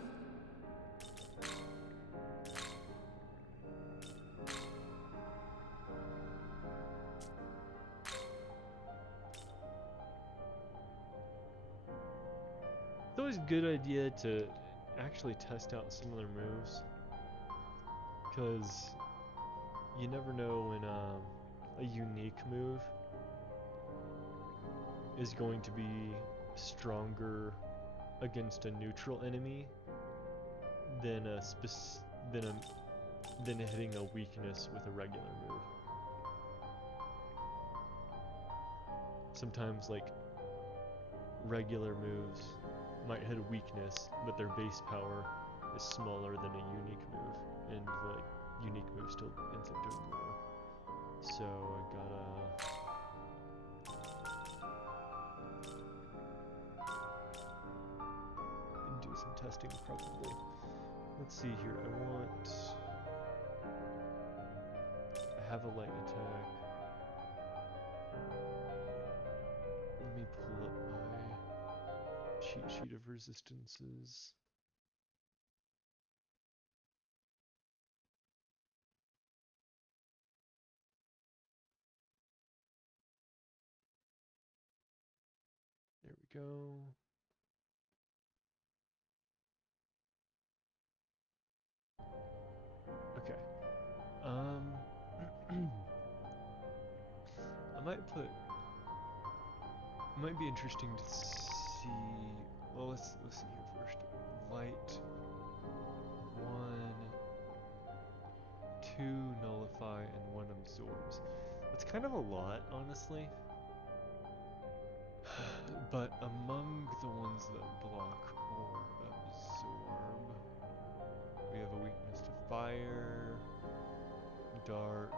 It's always a good idea to actually test out some of their moves, because you never know when a unique move is going to be stronger against a neutral enemy than than hitting a weakness with a regular move. Sometimes like regular moves might hit a weakness, but their base power is smaller than a unique move, and the unique move still ends up doing more. So I gotta do some testing probably. Let's see here. I have a light attack. Let me pull up my cheat sheet of resistances. There we go. Okay. It might be interesting to see. Well, let's see here first. Light 1, 2 nullify, and 1 absorbs. That's kind of a lot, honestly. But among the ones that block or absorb, we have a weakness to fire, dark,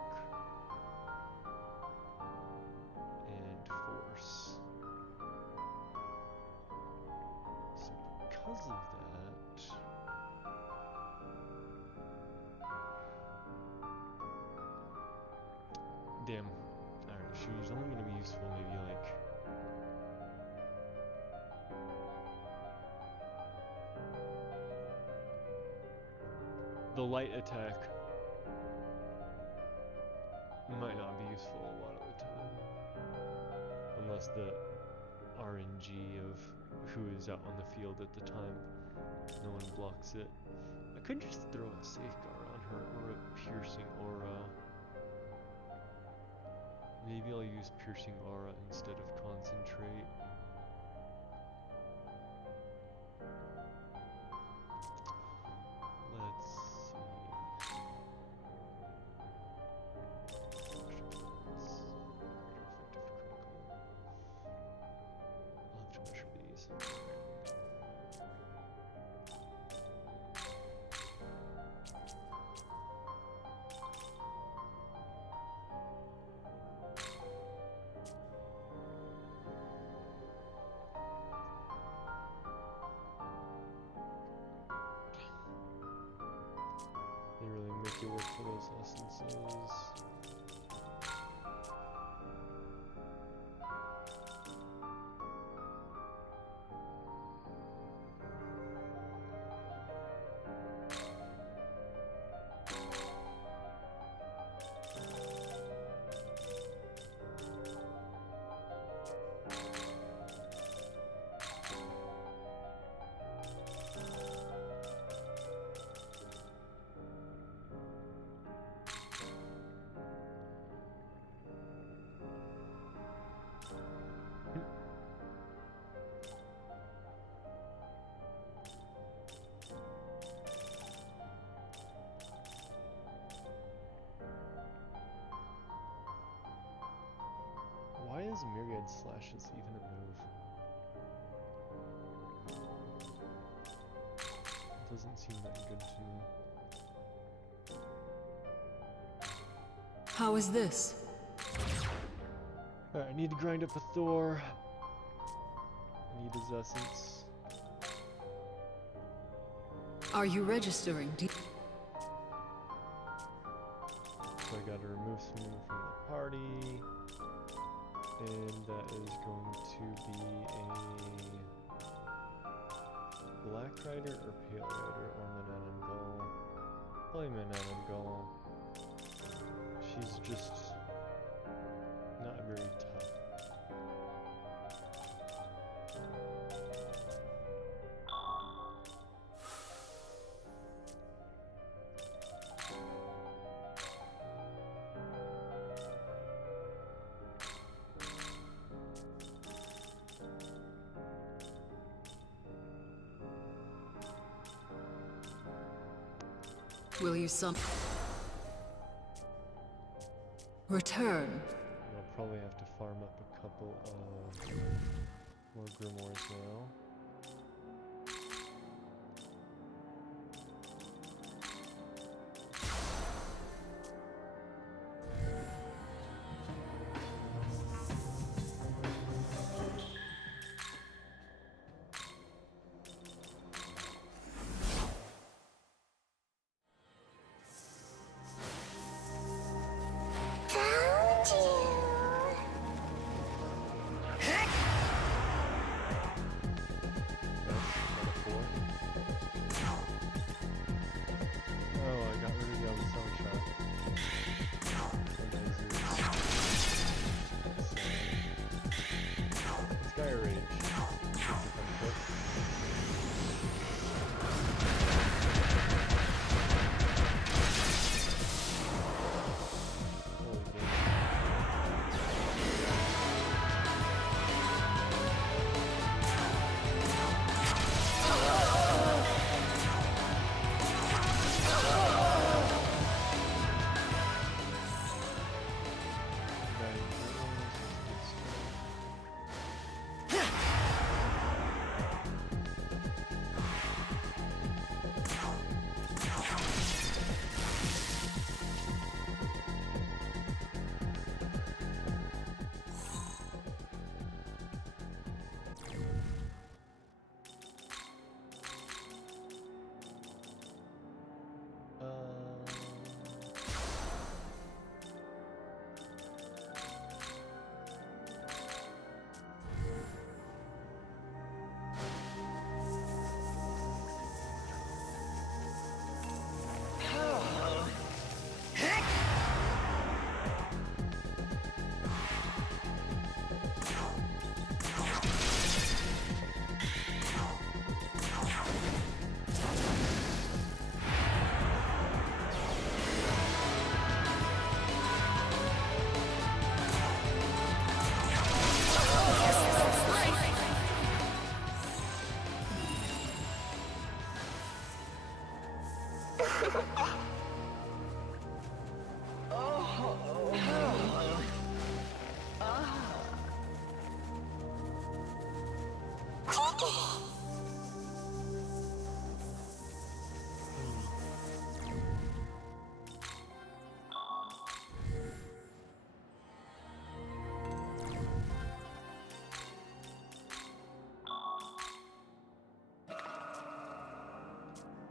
and force. So because of that, damn. Alright, she's only gonna be useful maybe like the light attack might not be useful a lot of the time. Unless the RNG of who is out on the field at the time, no one blocks it. I could just throw a safeguard on her or a piercing aura. Maybe I'll use piercing aura instead of concentrate. Let's see. I'll have to measure these. They really make you work for those essences. Myriad Slashes even a move? It doesn't seem that good to me. How is this? Alright, I need to grind up a Thor. I need his essence. Are you registering? So I gotta remove someone from the party. And that is going to be a Black Rider or Pale Rider or Mananangul. Probably Mananangul. She's just not very tough. Will you return? I'll probably have to farm up a couple of more grimoires now.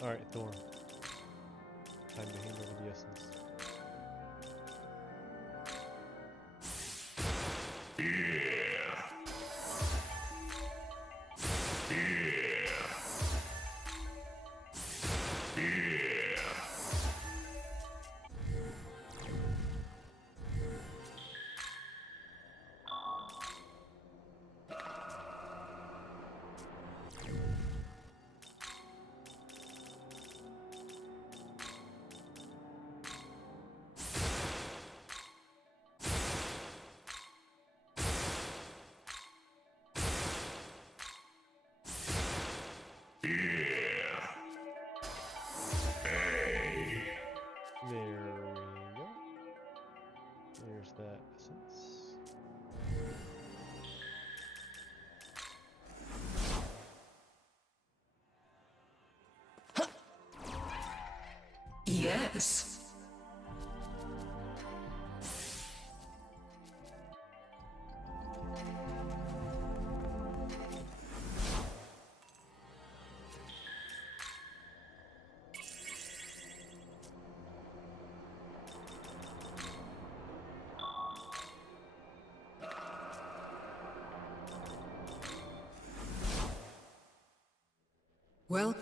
Alright, Thor. Time to hand over the essence. this. Well,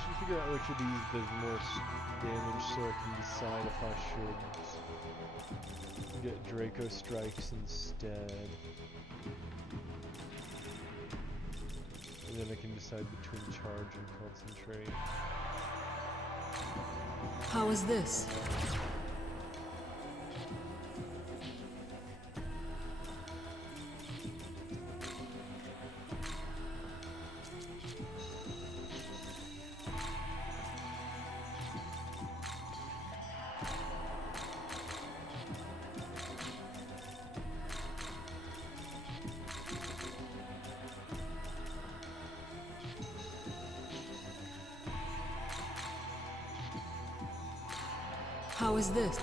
I should figure out which of these does more damage so I can decide if I should get Draco Strikes instead. And then I can decide between Charge and Concentrate. how is this? How is this?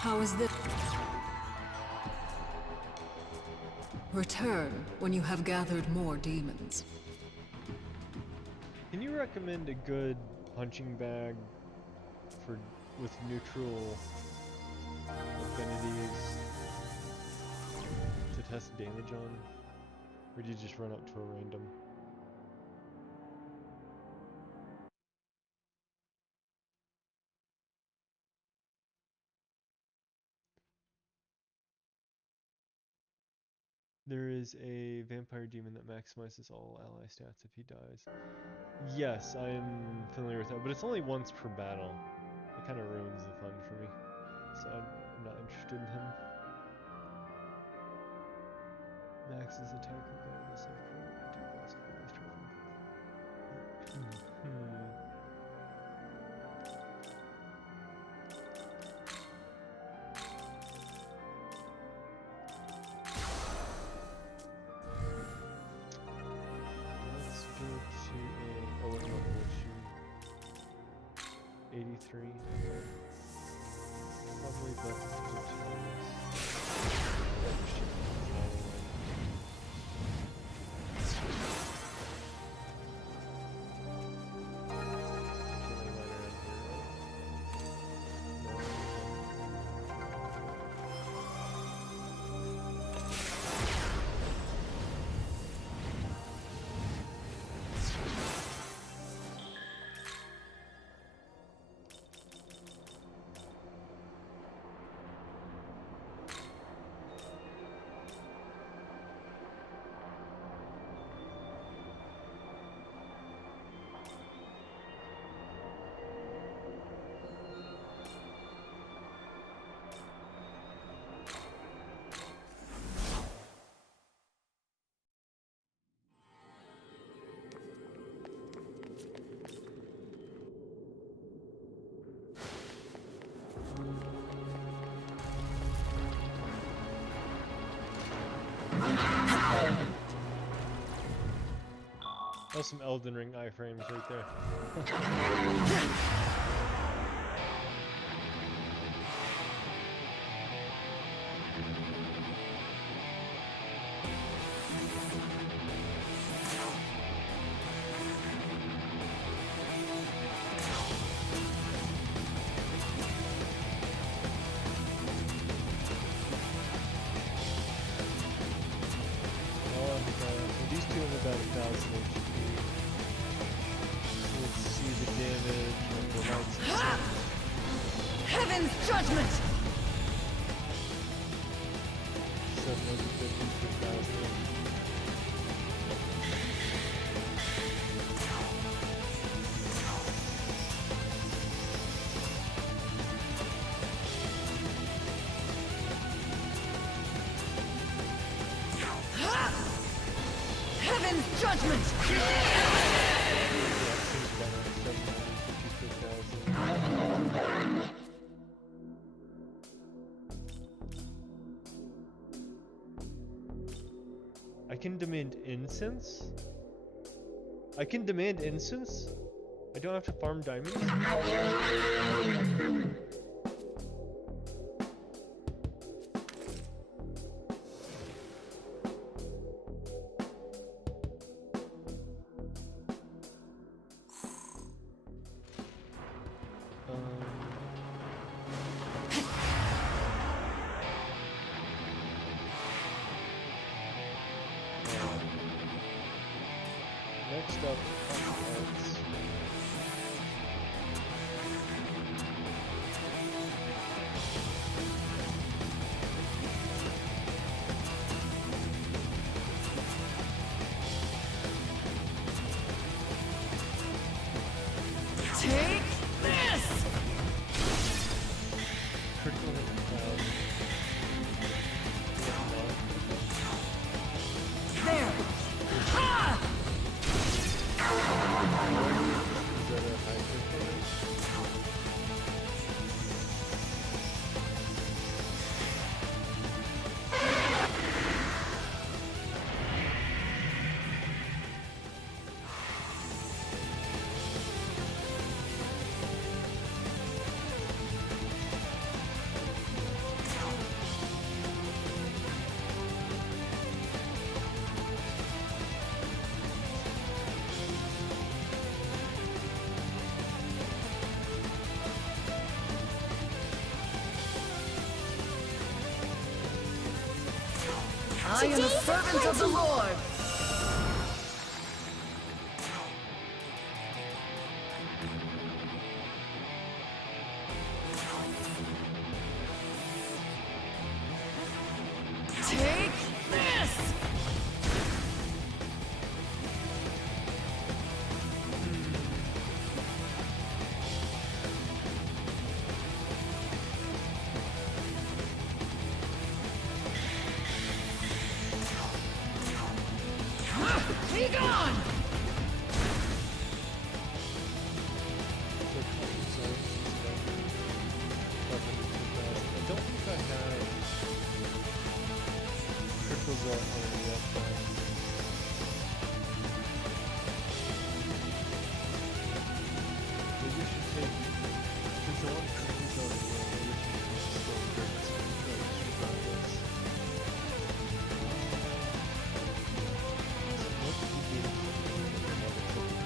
How is this? Return when you have gathered more demons. Can you recommend a good punching bag for with neutral affinities to test damage on? Or do you just run up to a random? There is a vampire demon that maximizes all ally stats if he dies. Yes, I'm familiar with that, but it's only once per battle. It kind of ruins the fun for me, so I'm not interested in him. Max's attack regardless of current plus Let's go to a... Oh, what level is she? 83. Okay. Probably best to Oh, some Elden Ring iframes right there. These two have about 1,000 HP. Let's see the damage of the lights and suns. Heaven's judgment! 750 per 1,000. Heaven's judgment! I can demand incense? I can demand incense? I don't have to farm diamonds? Next up, arts. Take this! Critical hit. There! Ha! Is that a high critical hit? I am a servant of the Lord! Take this! Be gone! I don't think I have criticals already up there. Maybe we should take, since I want criticals already, maybe we should still get some regardless. What did we get for another critical?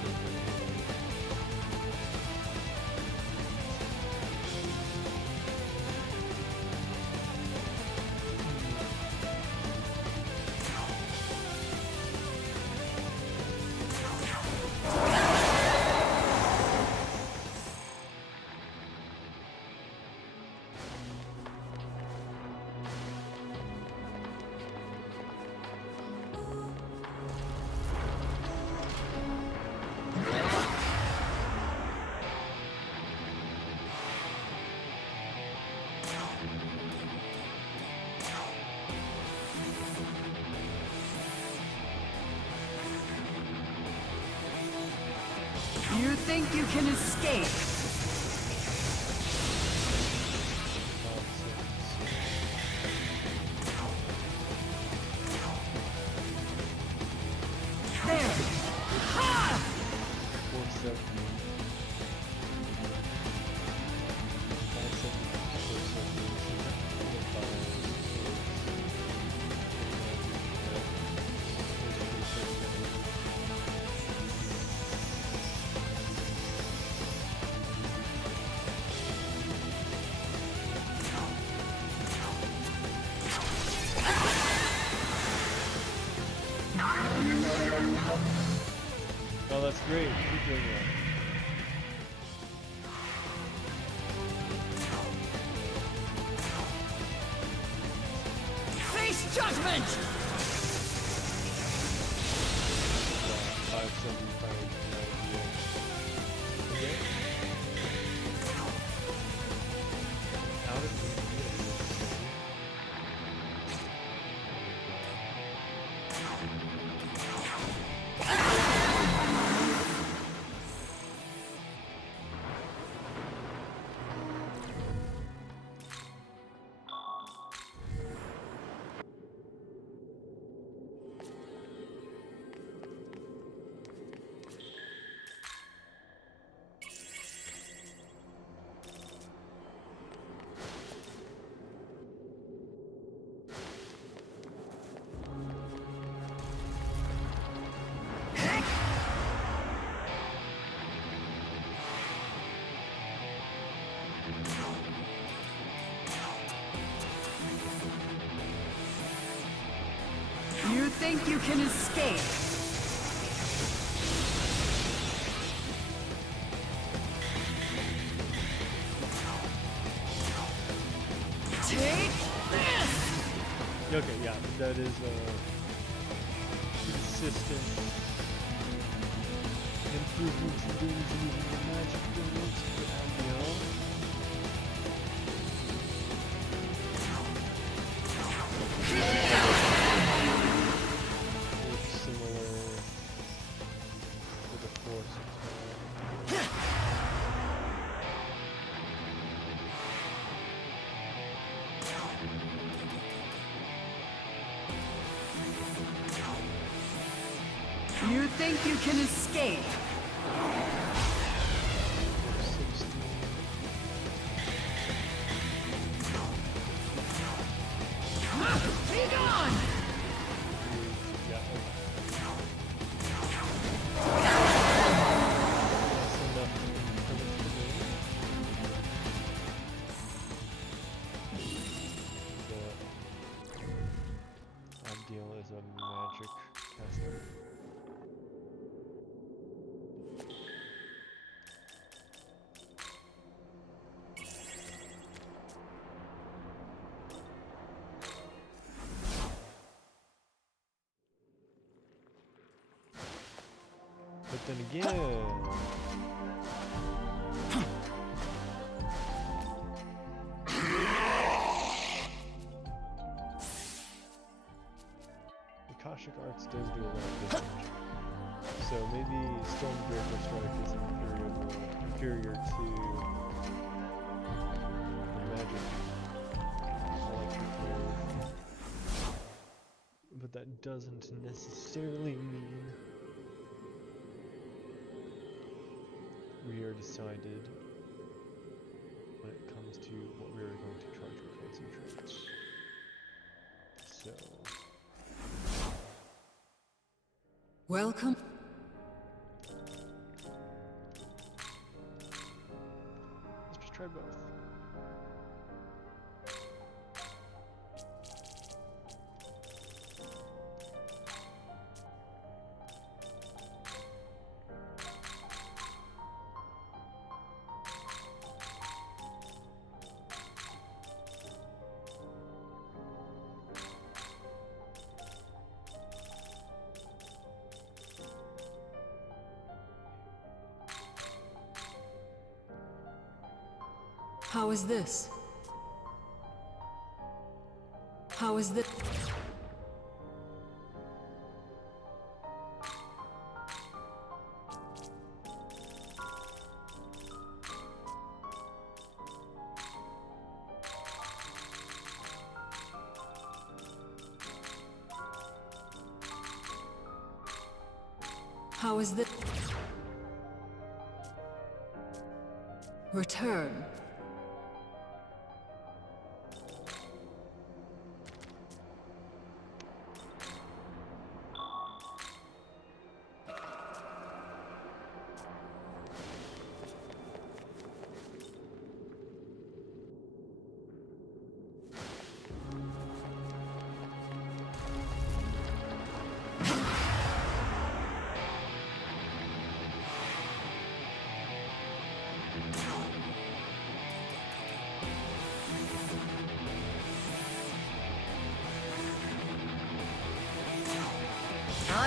You think you can escape? There! Ha! that's great. Keep doing that. Face judgment! 575 idea. Okay. Out of the You think you can escape? Take this! Okay, yeah, that is consistent improvements in doing using the magic builds for Abiel. Looks similar to the force as well. You think you can escape? 16. Be gone! Yeah, okay. That's enough increments for me. The Abdiel is a magic caster. But then again, Akashic Arts does do a lot of damage. So maybe Stormdraker Strike is inferior to the magic electric wave. But that doesn't necessarily mean we are decided when it comes to what we are going to charge for concentrates. So, Welcome. let's just try both. How is this? How is this? How is this? Return.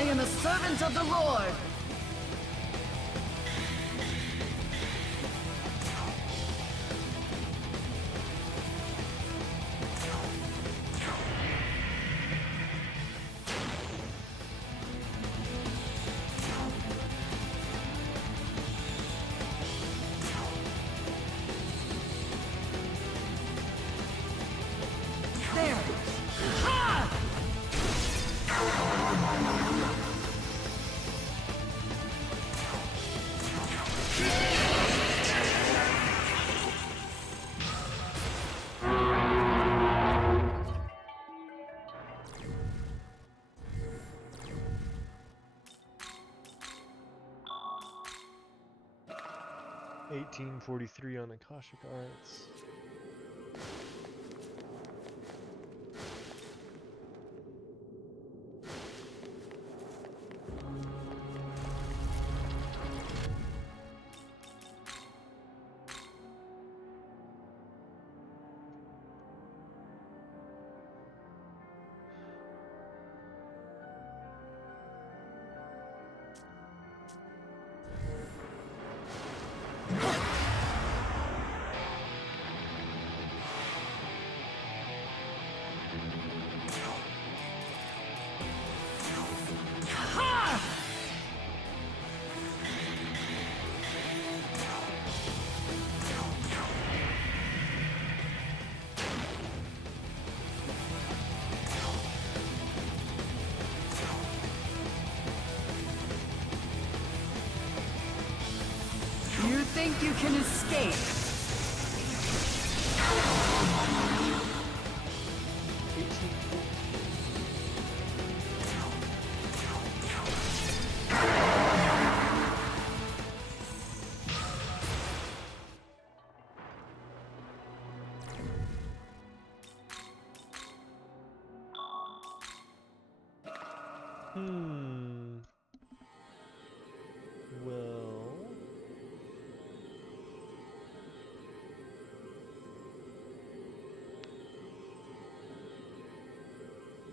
I am a servant of the Lord. There. Ha! 1843 on Akashic Arts. You think you can escape? 1814. Well,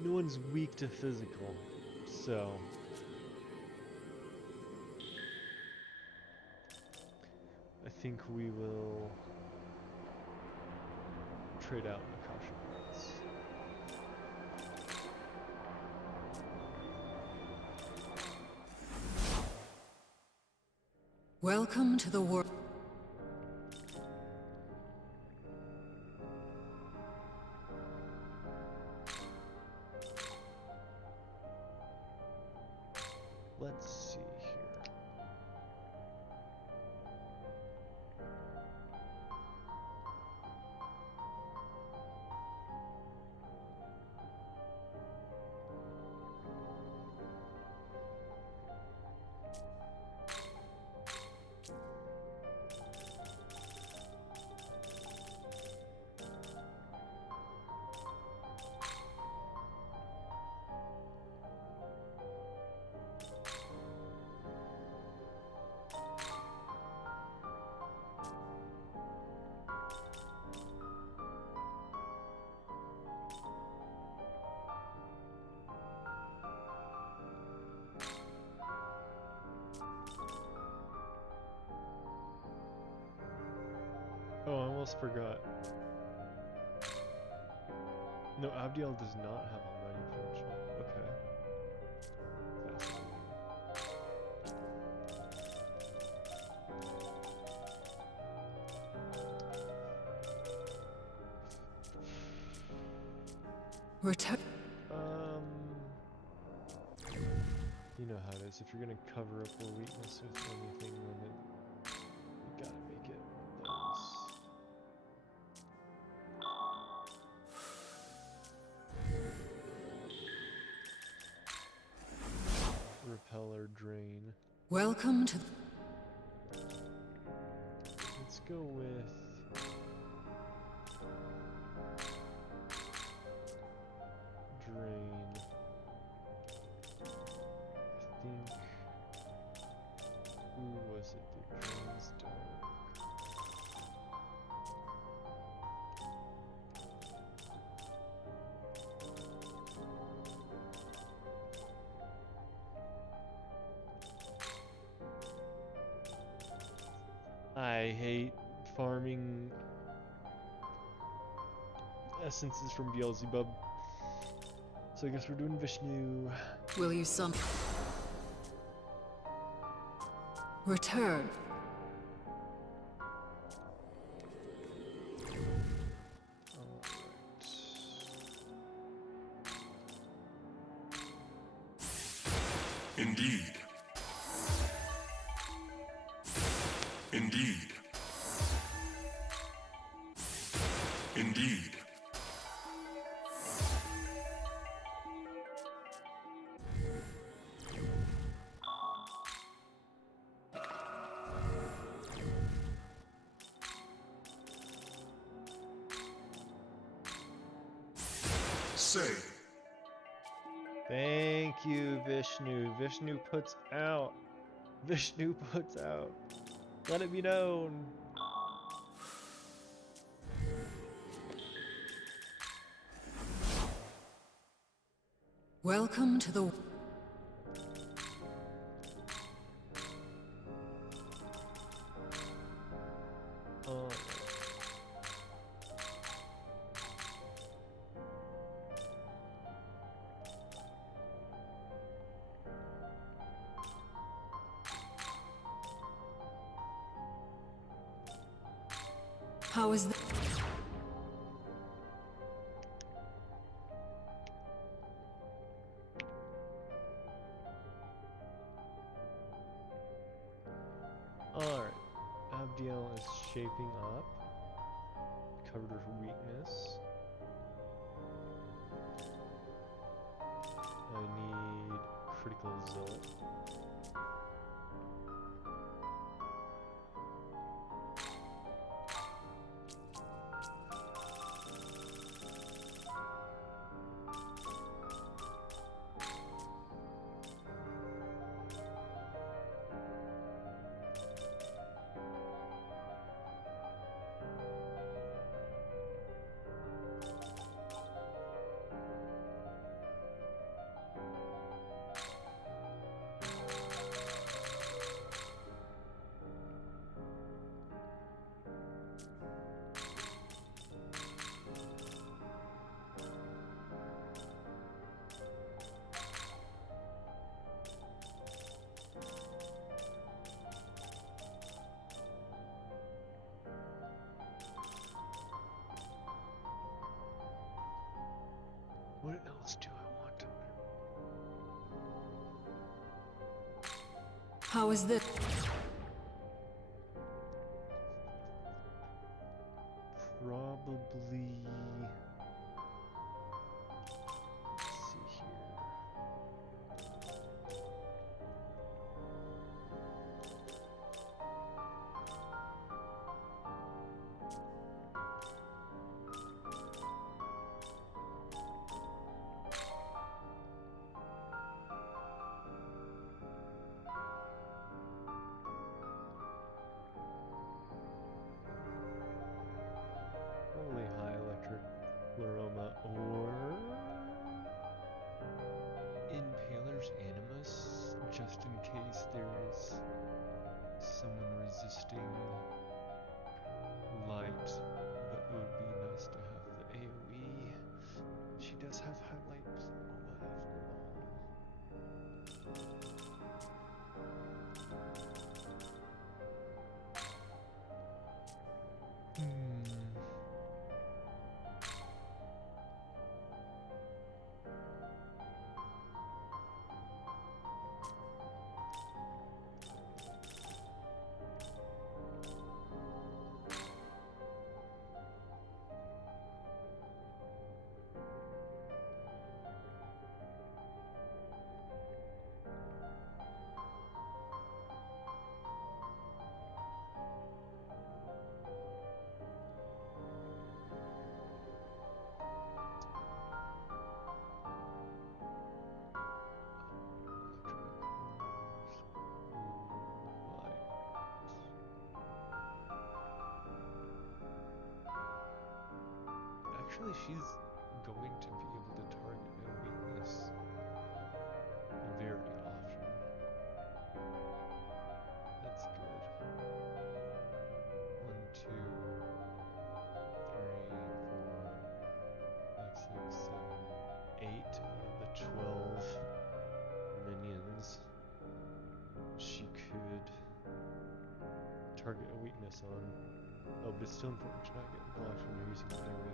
no one's weak to physical, so I think we will trade out Akashic Arts. Welcome to the world. Let's see here. Oh, I almost forgot. No, Abdiel does not have Almighty Punishment. Okay. Fascinating. Return. You know how it is. If you're gonna cover up a weakness with anything, then you gotta make it one of those. Repel or drain. Welcome to. Let's go with drain. I think. Who was it that drains dark? I hate farming essences from Beelzebub. So I guess we're doing Vishnu. Will you some return? Indeed. Indeed. Indeed. Say. Thank you, Vishnu. Vishnu puts out. Vishnu puts out. Let it be known. Welcome to the... Oh. How is the... Alright. Abdiel is shaping up. Covered her weakness. I need critical zealot. What else do I want on her? How is this? Probably. Let's see here. Probably high electric pleroma or Impaler's Animus, just in case there is someone resisting light, but it would be nice to have the AoE. She does have highlight pleroma after all. Actually, she's going to be able to target my weakness very often. That's good. target a weakness on. Oh, but it's still important to not get blocked when you're using Megami.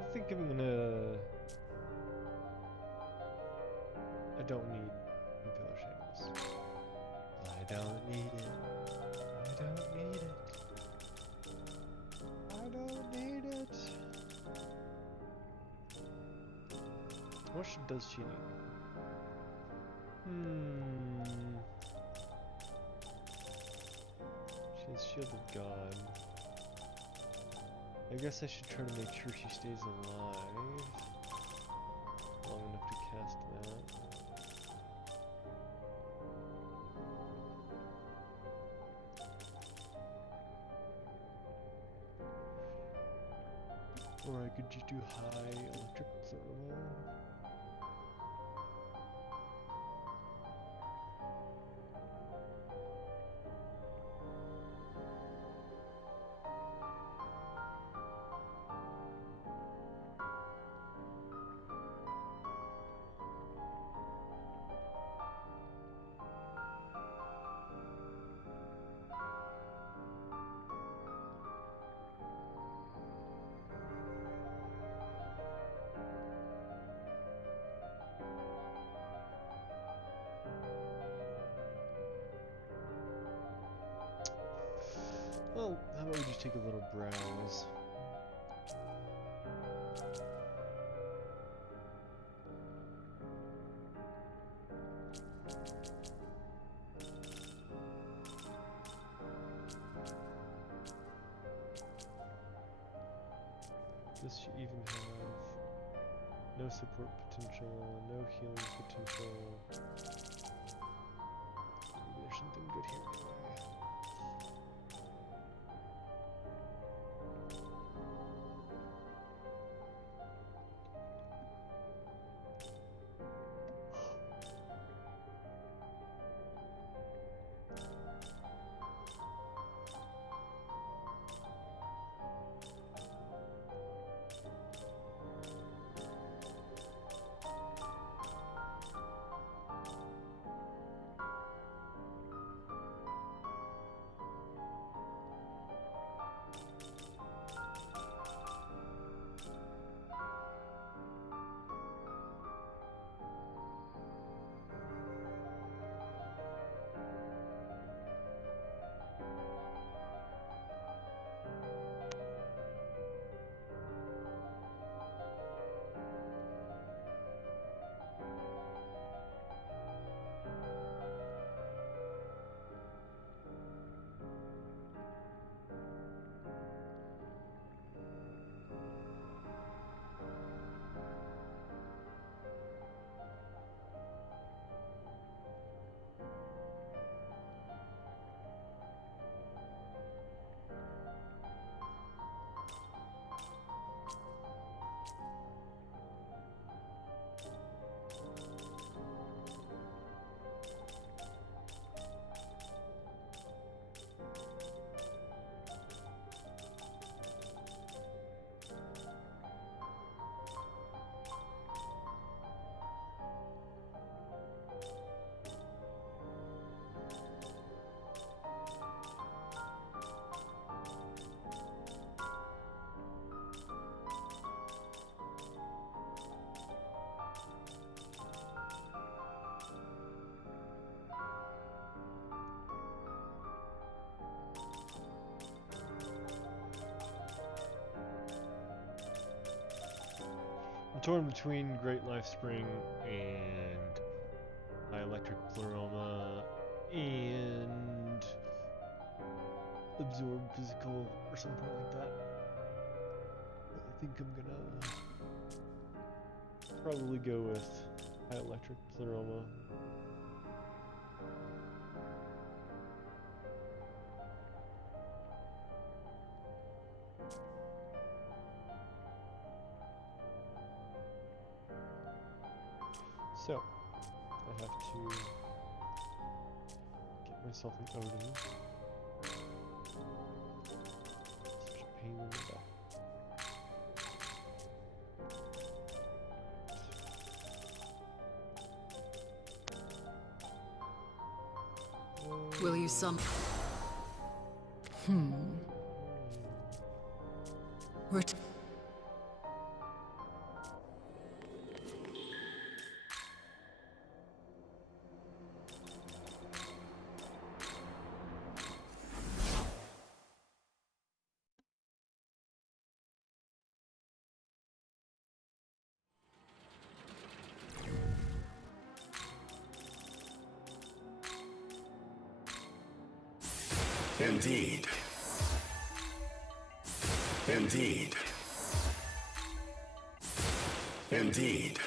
I think I'm gonna... I don't need Pillar Shackles. I don't need it. I don't need it. I don't need it. What does she need? She has Shield of God. I guess I should try to make sure she stays alive long enough to cast that. Or I could just do high electric thermal. Well, how about we just take a little browse? Does she even have no support potential, no healing potential? Maybe there's something good here anyway. torn between Great Life Spring and High Electric Pleroma and Absorb Physical or something like that. But I think I'm gonna probably go with High Electric Pleroma. So, I have to get myself an Odin. Such a pain in the butt. Will you some? Ret- Indeed. Indeed. Indeed.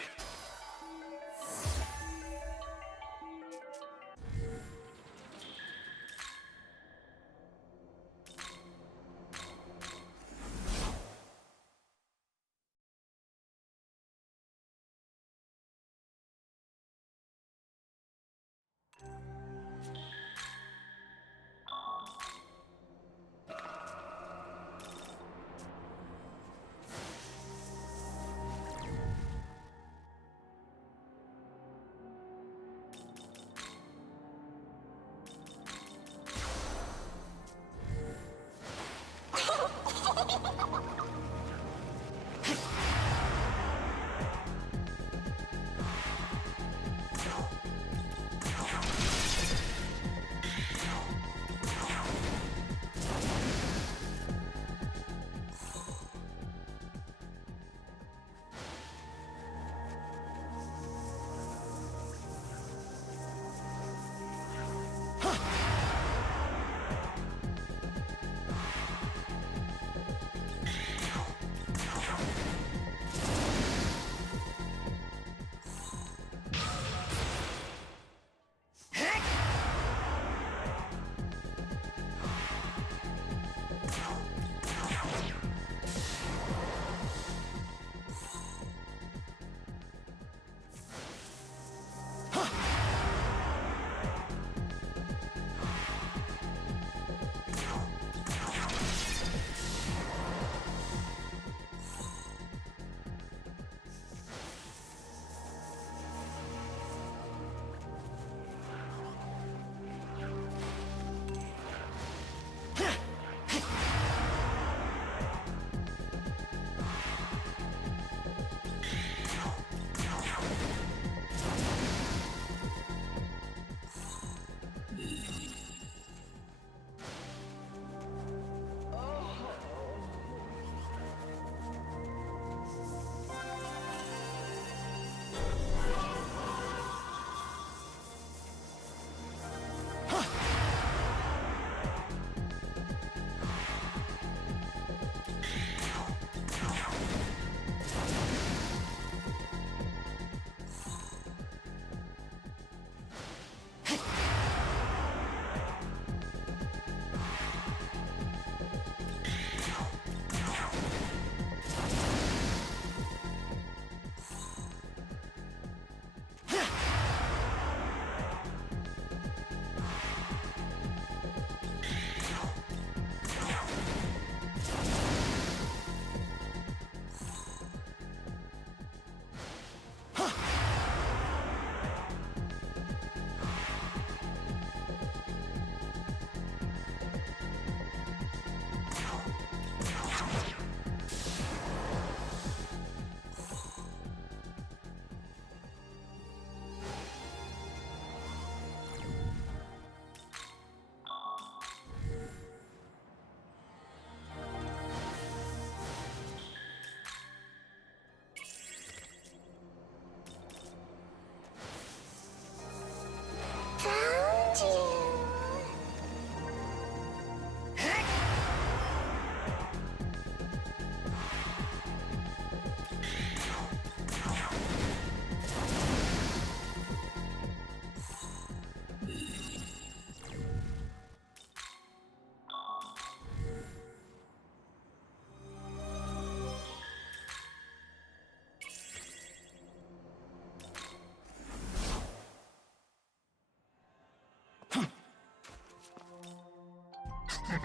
I'm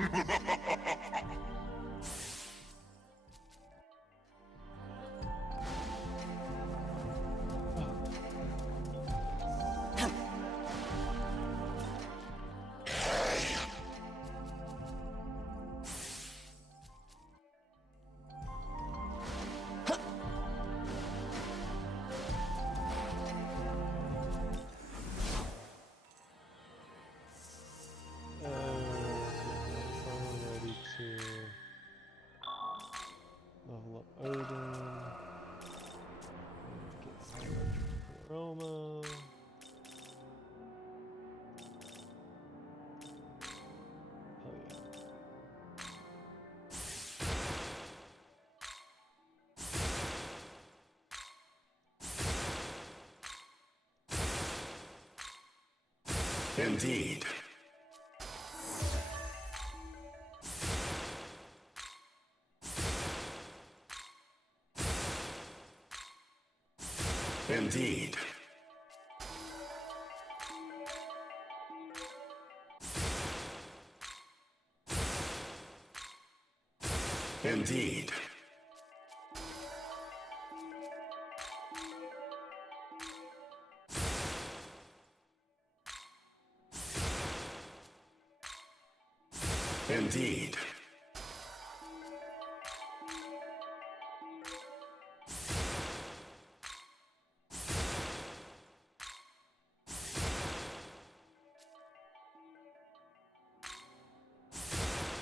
ready to level up Odin. Get electric aroma. Hell yeah. Indeed. Indeed. Indeed. Indeed.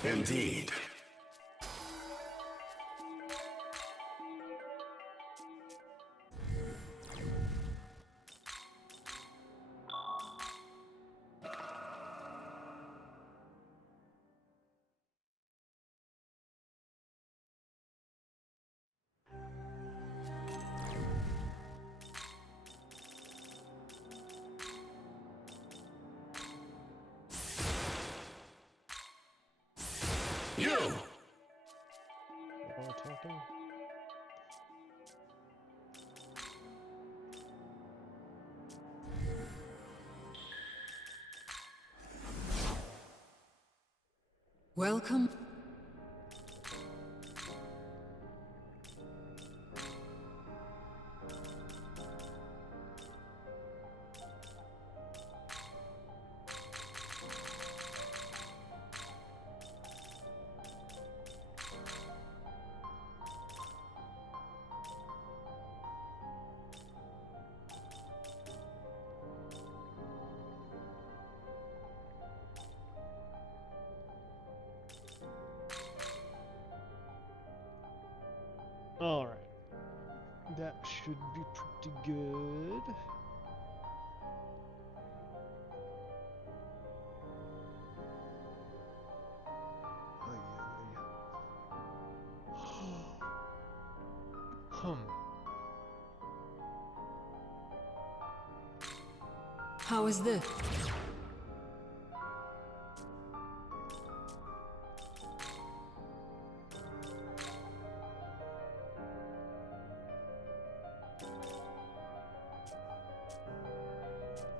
Indeed. You! While we're talking. Welcome. Alright. That should be pretty good. Ay, ay, ay. How is this?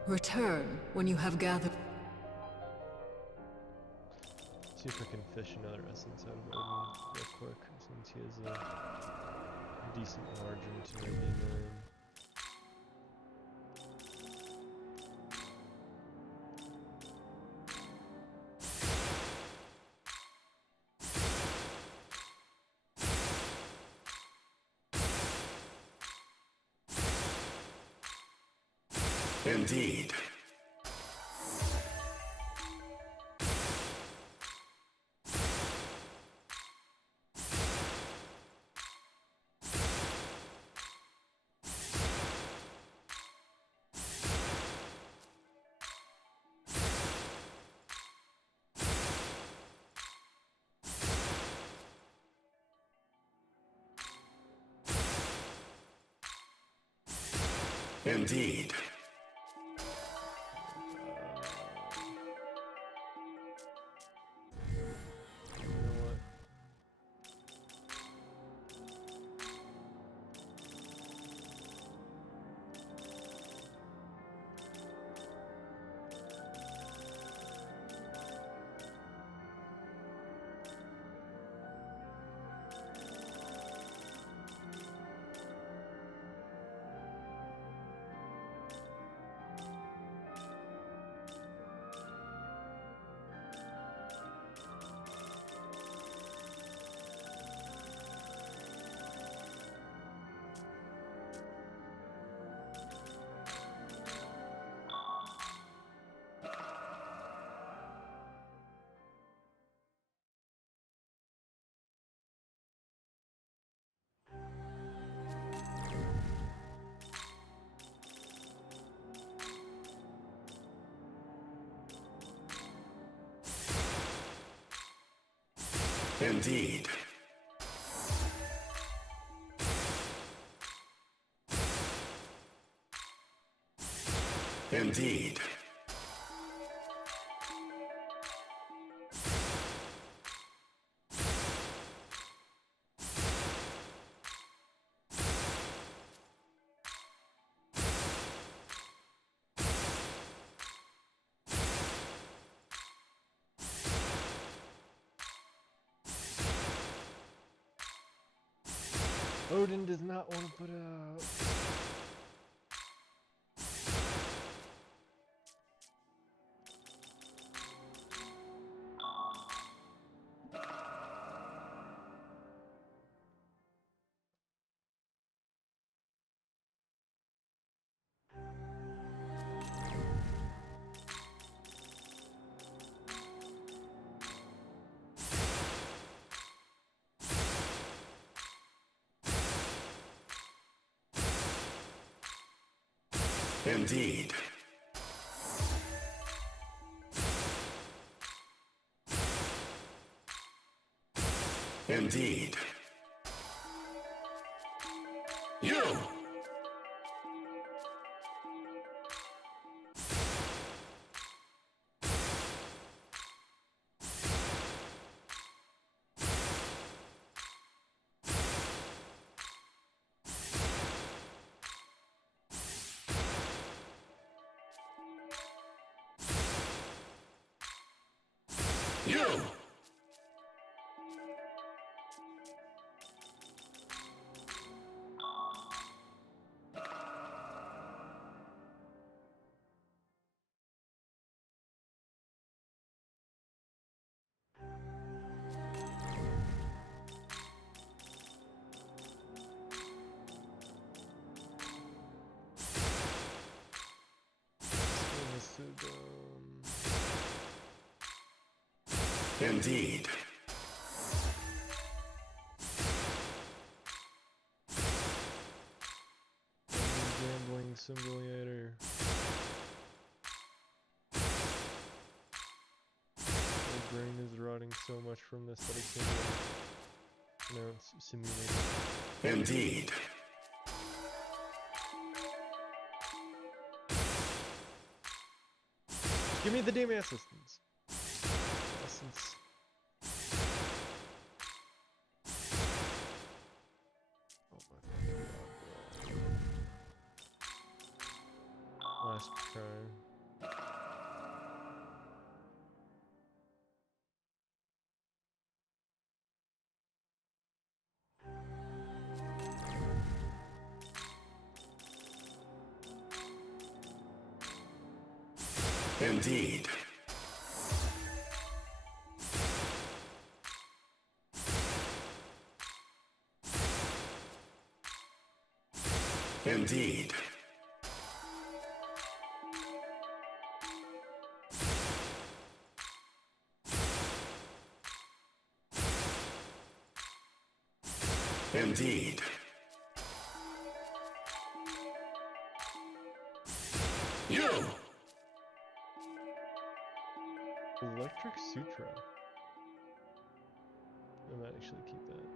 Return when you have gathered. See if I can fish another essence out of Odin real quick, since he has a decent margin to 99. Indeed. Indeed. You know what? Indeed. Indeed. Odin does not want to put out. Indeed. Indeed. You! You! This is so dumb. Indeed. Gambling simulator. My brain is rotting so much from this that I can't even pronounce simulator. Indeed. Give me the damn assistance. Essence. Oh my fucking god, bro. Last try. Indeed. Indeed. Indeed. You! Electric Sutra. I might actually keep that.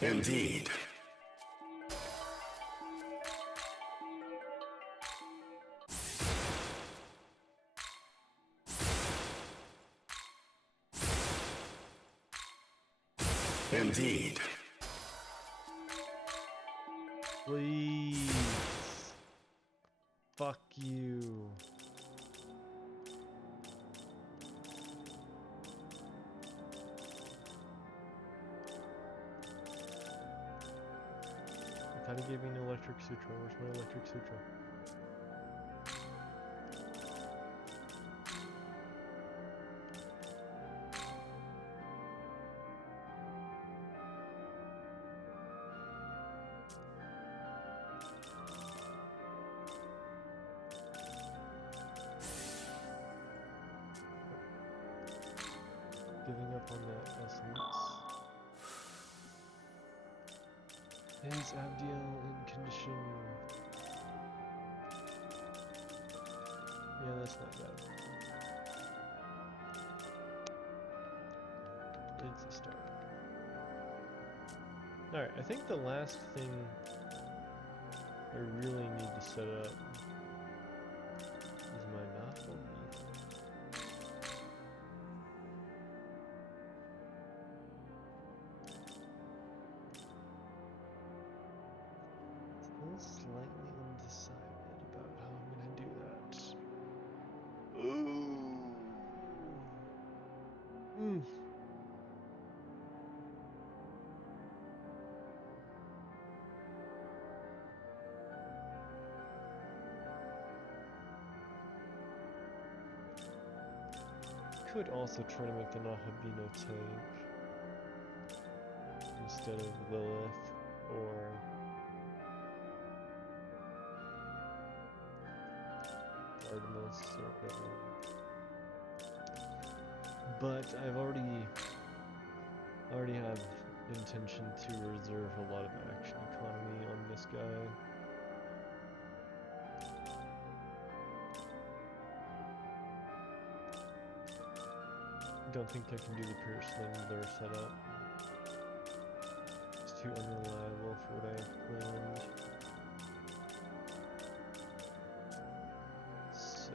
Indeed. Indeed. Please. Fuck you. I thought he gave me an electric sutra. Where's my electric sutra? Giving up on that essence. Is Abdiel in condition? that's not bad. It's a start. Alright, I think the last thing I really need to set up is my Nahomi. Still slightly undecided about how I'm gonna do that. Ooh. Could also try to make the Nahabino tank instead of Lilith or Artemis or whatever. But I've already have intention to reserve a lot of action economy on this guy. Don't think I can do the Pierce Slinger setup. It's too unreliable for what I have planned. So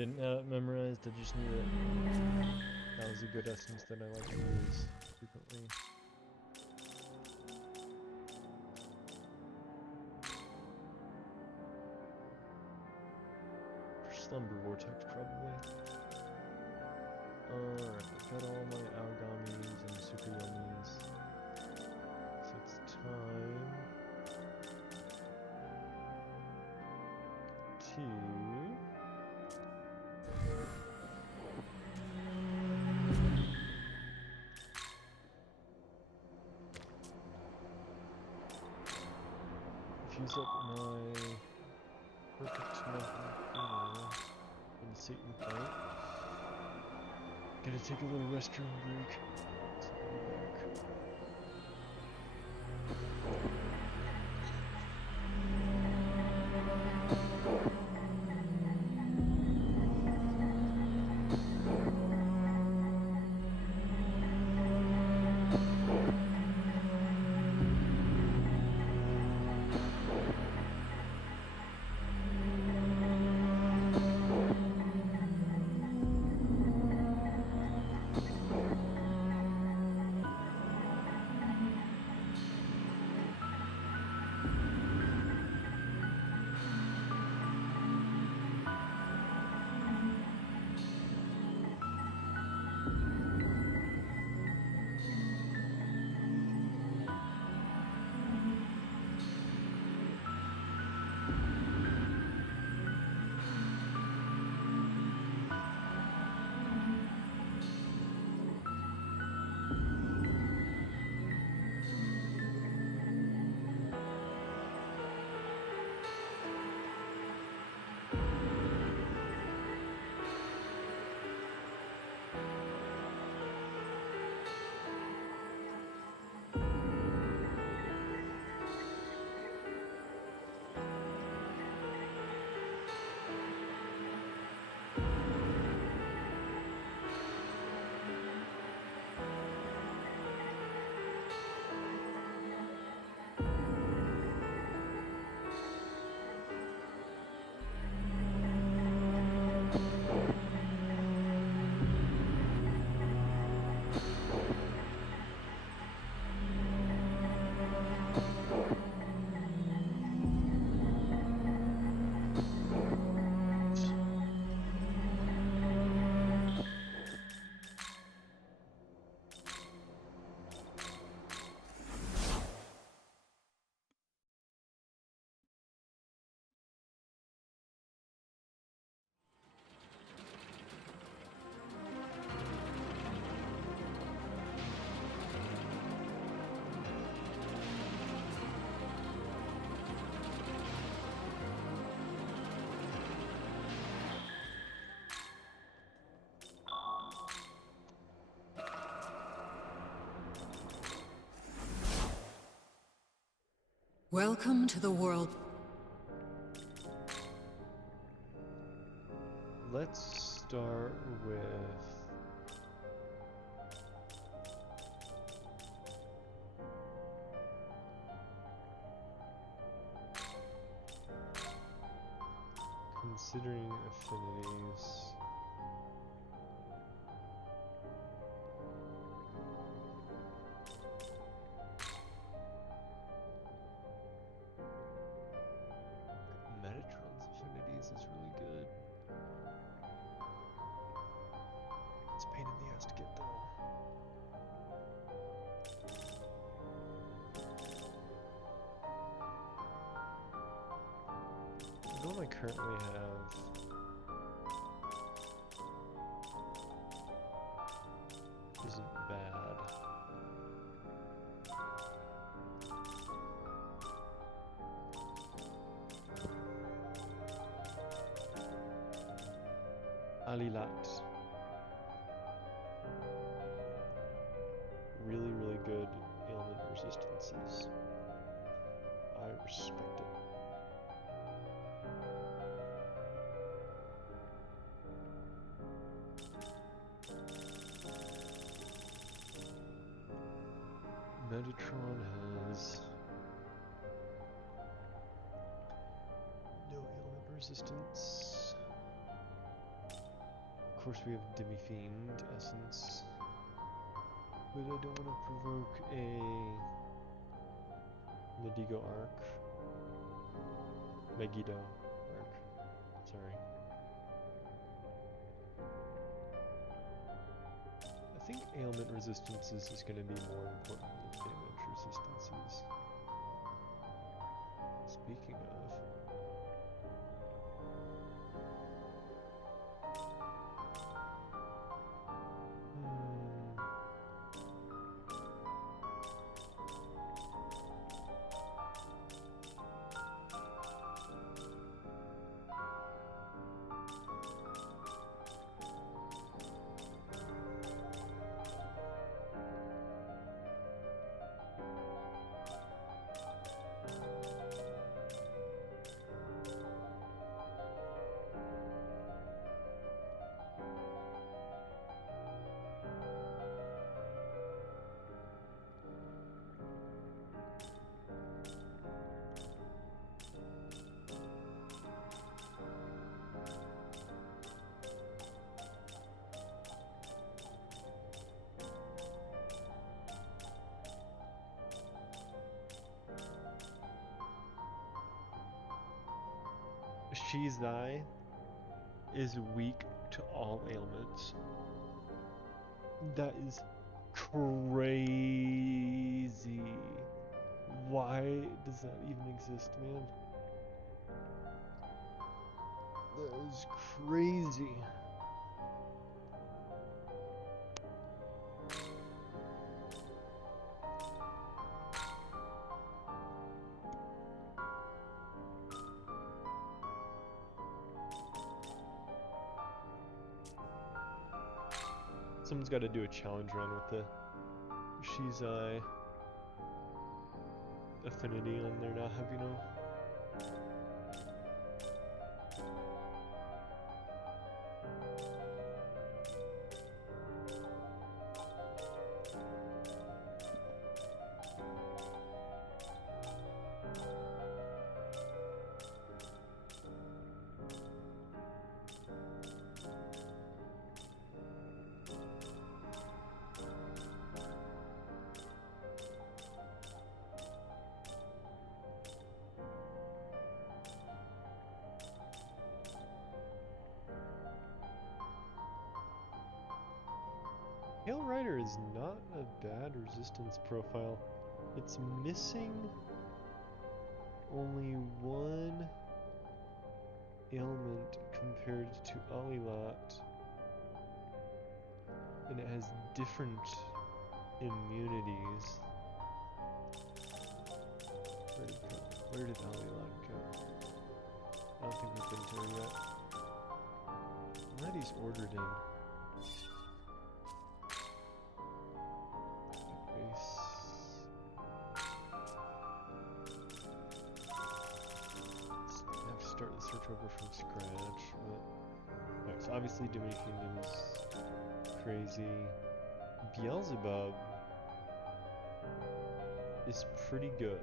didn't have it memorized, I just knew it. That was a good essence that I like to use frequently. For Slumber Vortex, probably. Alright, I've got all my Aogamis and Tsukuyomis. So it's time to fuse up my perfect number in Satan fight. Gonna take a little restroom break. So I'll be back. Welcome to the world. Let's start with considering affinities. Metatron's affinities is really good. It's a pain in the ass to get though. The one I currently have isn't bad. Alilat. Really, really good ailment resistances. I respect it. Metatron has no ailment resistance. course, we have Demi-Fiend Essence. But I don't want to provoke a Medigo arc. Megiddo arc. Sorry. I think ailment resistances is going to be more important than damage resistances. Speaking of. Shizai is weak to all ailments. That is crazy. Why does that even exist, man? That is crazy. Someone's got to do a challenge run with the Shizai affinity on there now, have you know? Hail Rider is not a bad resistance profile. It's missing only one ailment compared to Alilat, and it has different immunities. Where did Alilat go? I don't think we've been to her yet. Where are these ordered in? Start the search over from scratch, but alright, so obviously Demi-Fiend is crazy. Beelzebub is pretty good.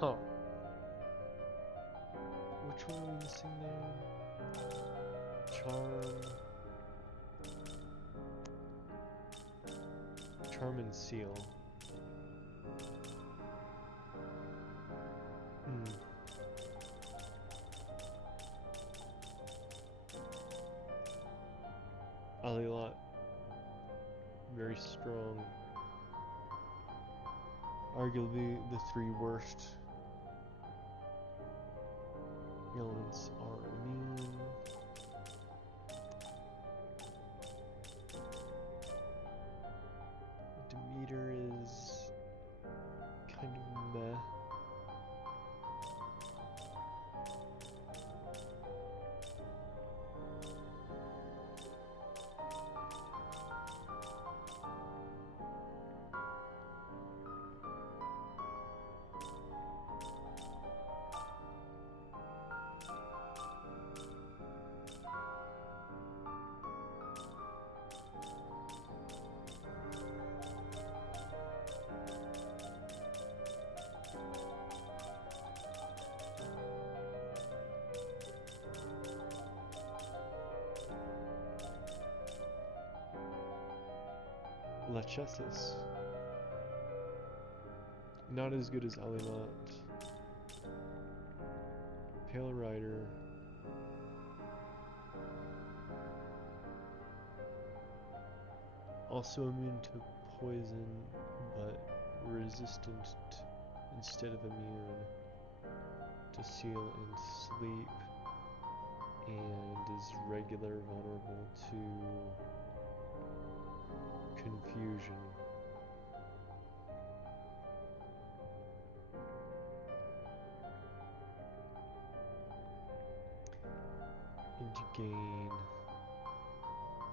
Huh. Which one are we missing there? Charm and Seal. Alilat, very strong. Arguably the three worst elements are immune. Demeter is kind of meh. Lachesis. Not as good as Alilat. Pale Rider. Also immune to poison, but resistant instead of immune to seal and sleep, and is regular vulnerable to confusion. And you gain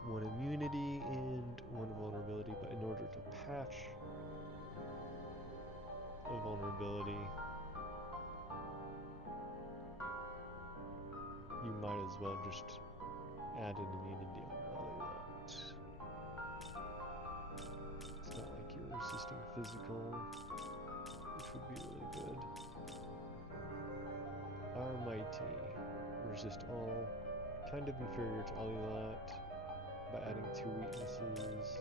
1 immunity and 1 vulnerability, but in order to patch a vulnerability, you might as well just add an immunity on Alilat. It's not like you're resisting physical, which would be really good. Our Mighty. Resist all. Kind of inferior to Alilat by adding 2 weaknesses.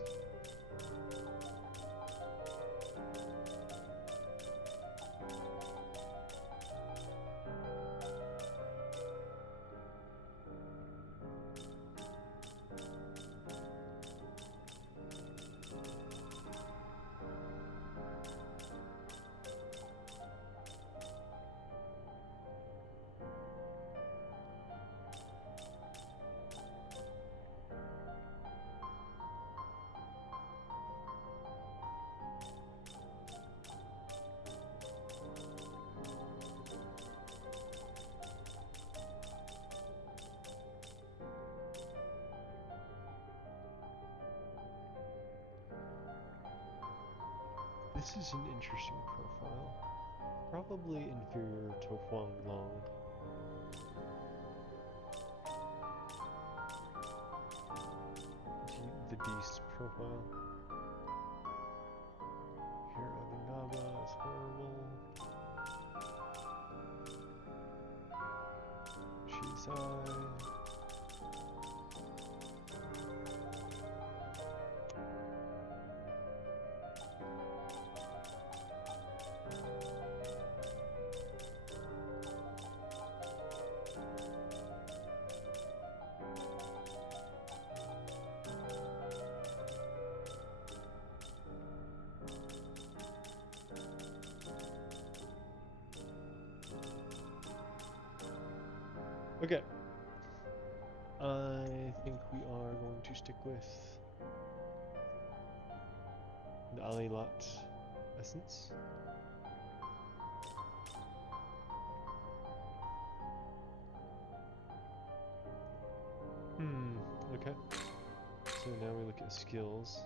This is an interesting profile. Probably inferior to Huang Long. The Beast profile. Here, Abinaba is horrible. She's Okay. I think we are going to stick with the Alilat essence. Okay. So now we look at skills.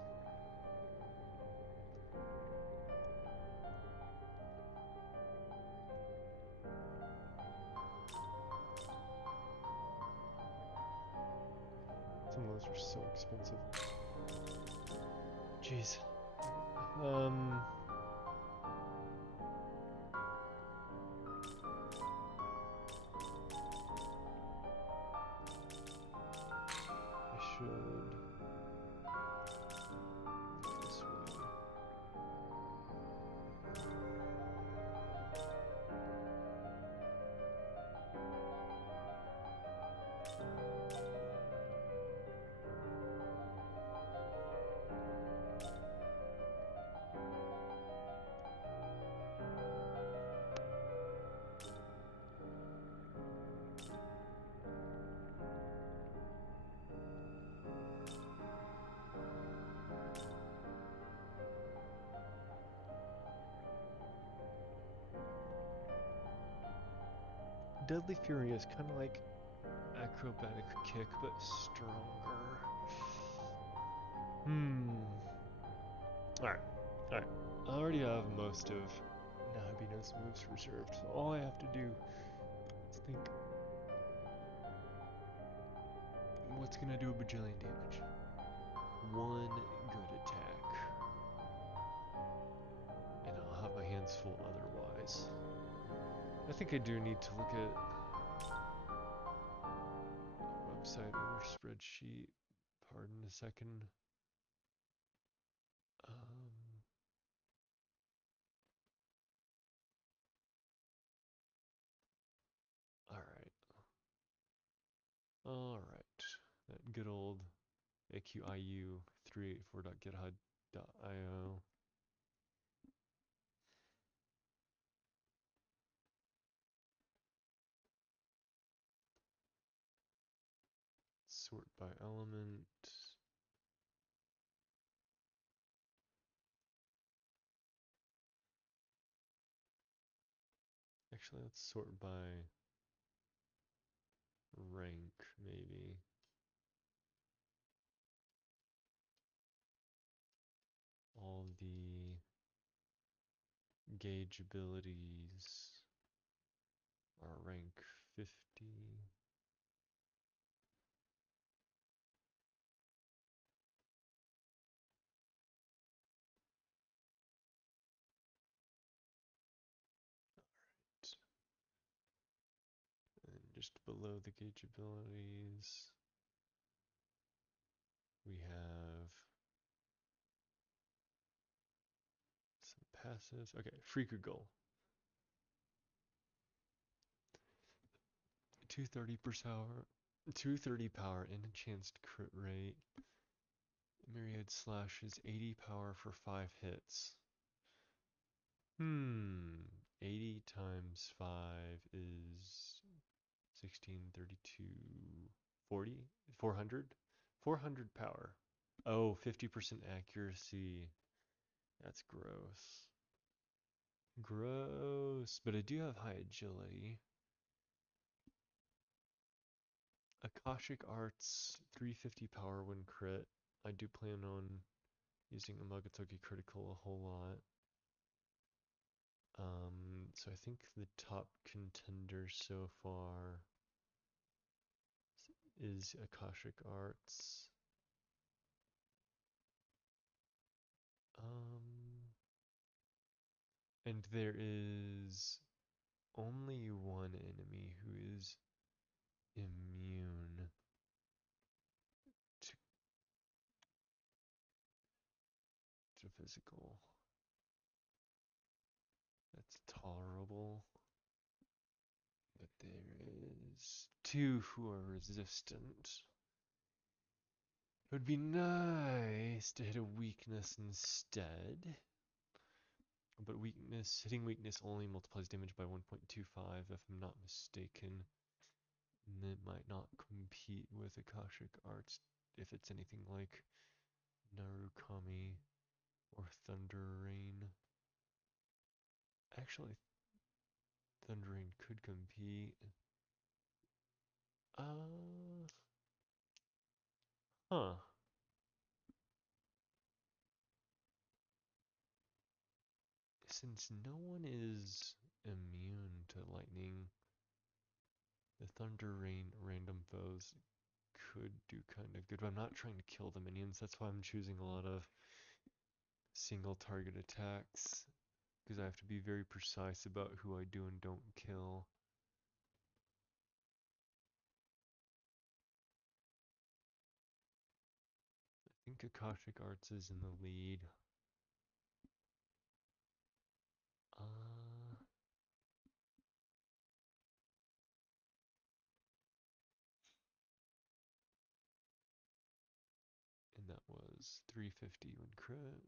Some of those are so expensive. Jeez. I should look this way. Deadly Fury is kind of like Acrobatic Kick, but stronger. Alright. I already have most of Nahabina's moves reserved, so all I have to do is think what's gonna do a bajillion damage. 1 good attack. And I'll have my hands full otherwise. I think I do need to look at a website or spreadsheet. Pardon a second. Um, Alright. Alright. That good old AQIU 384.github.io. Sort by element. Actually, let's sort by rank, maybe. All the gauge abilities are rank 50. And just below the gauge abilities, we have some passives. Okay, Freaker Goal. 230 per hour. 230 power, enhanced crit rate. Myriad slash is 80 power for 5 hits. 80 times 5 is 16, 32, 40, 400? 400 power. Oh, 50% accuracy. That's gross. Gross. But I do have high agility. Akashic Arts, 350 power when crit. I do plan on using a Mogatoki critical a whole lot. So I think the top contender so far is Akashic Arts. And there is only one enemy who is immune to physical. That's tolerable. But there is two who are resistant. It would be nice to hit a weakness instead. But hitting weakness only multiplies damage by 1.25 if I'm not mistaken. And it might not compete with Akashic Arts if it's anything like Narukami or Thunder Rain. Actually, Thunder Rain could compete. Huh. Since no one is immune to lightning, the Thunder Rain random foes could do kind of good, but I'm not trying to kill the minions. That's why I'm choosing a lot of single target attacks, because I have to be very precise about who I do and don't kill. I think Akashic Arts is in the lead. And that was 350 when crit.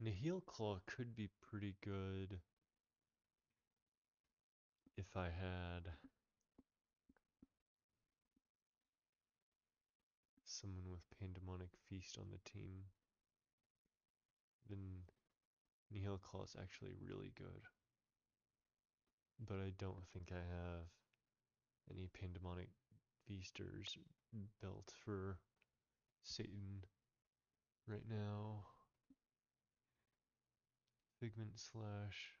Nihil Claw could be pretty good if I had someone with Pandemonic Feast on the team. Then Nihil Claw is actually really good. But I don't think I have any Pandemonic Feasters built for Satan right now. Pigment slash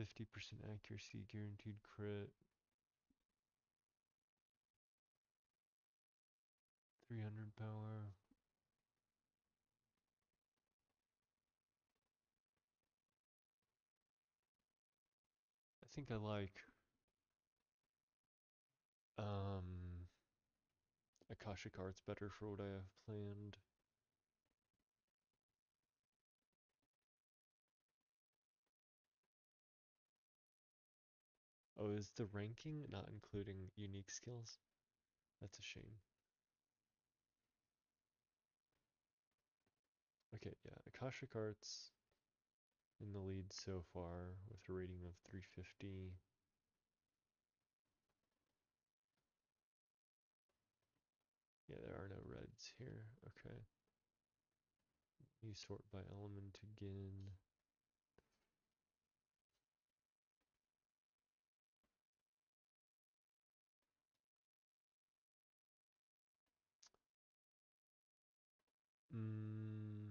50% accuracy, guaranteed crit. 300 power. I think I like Akashic Arts better for what I have planned. Oh, is the ranking not including unique skills? That's a shame. Okay, yeah, Akashic Arts in the lead so far with a rating of 350. Yeah, there are no reds here. Okay. You sort by element again. Mm,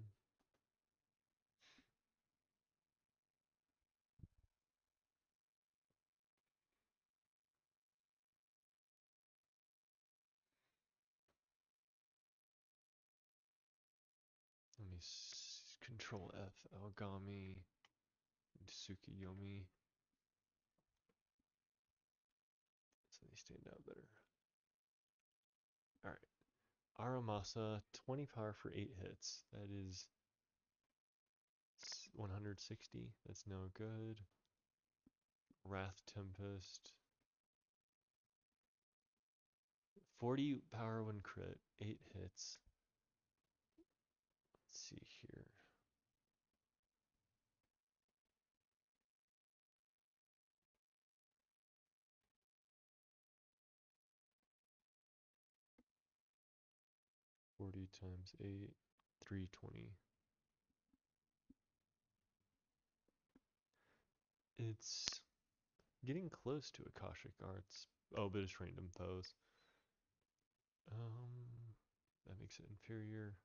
let me control F, Algami, and Tsukiyomi. So they stand out better. Alright. Aramasa, 20 power for 8 hits. That is 160. That's no good. Wrath Tempest. 40 power when crit. 8 hits. Let's see here. Forty times 8, 320. It's getting close to Akashic Arts. Oh, but it's random foes. That makes it inferior.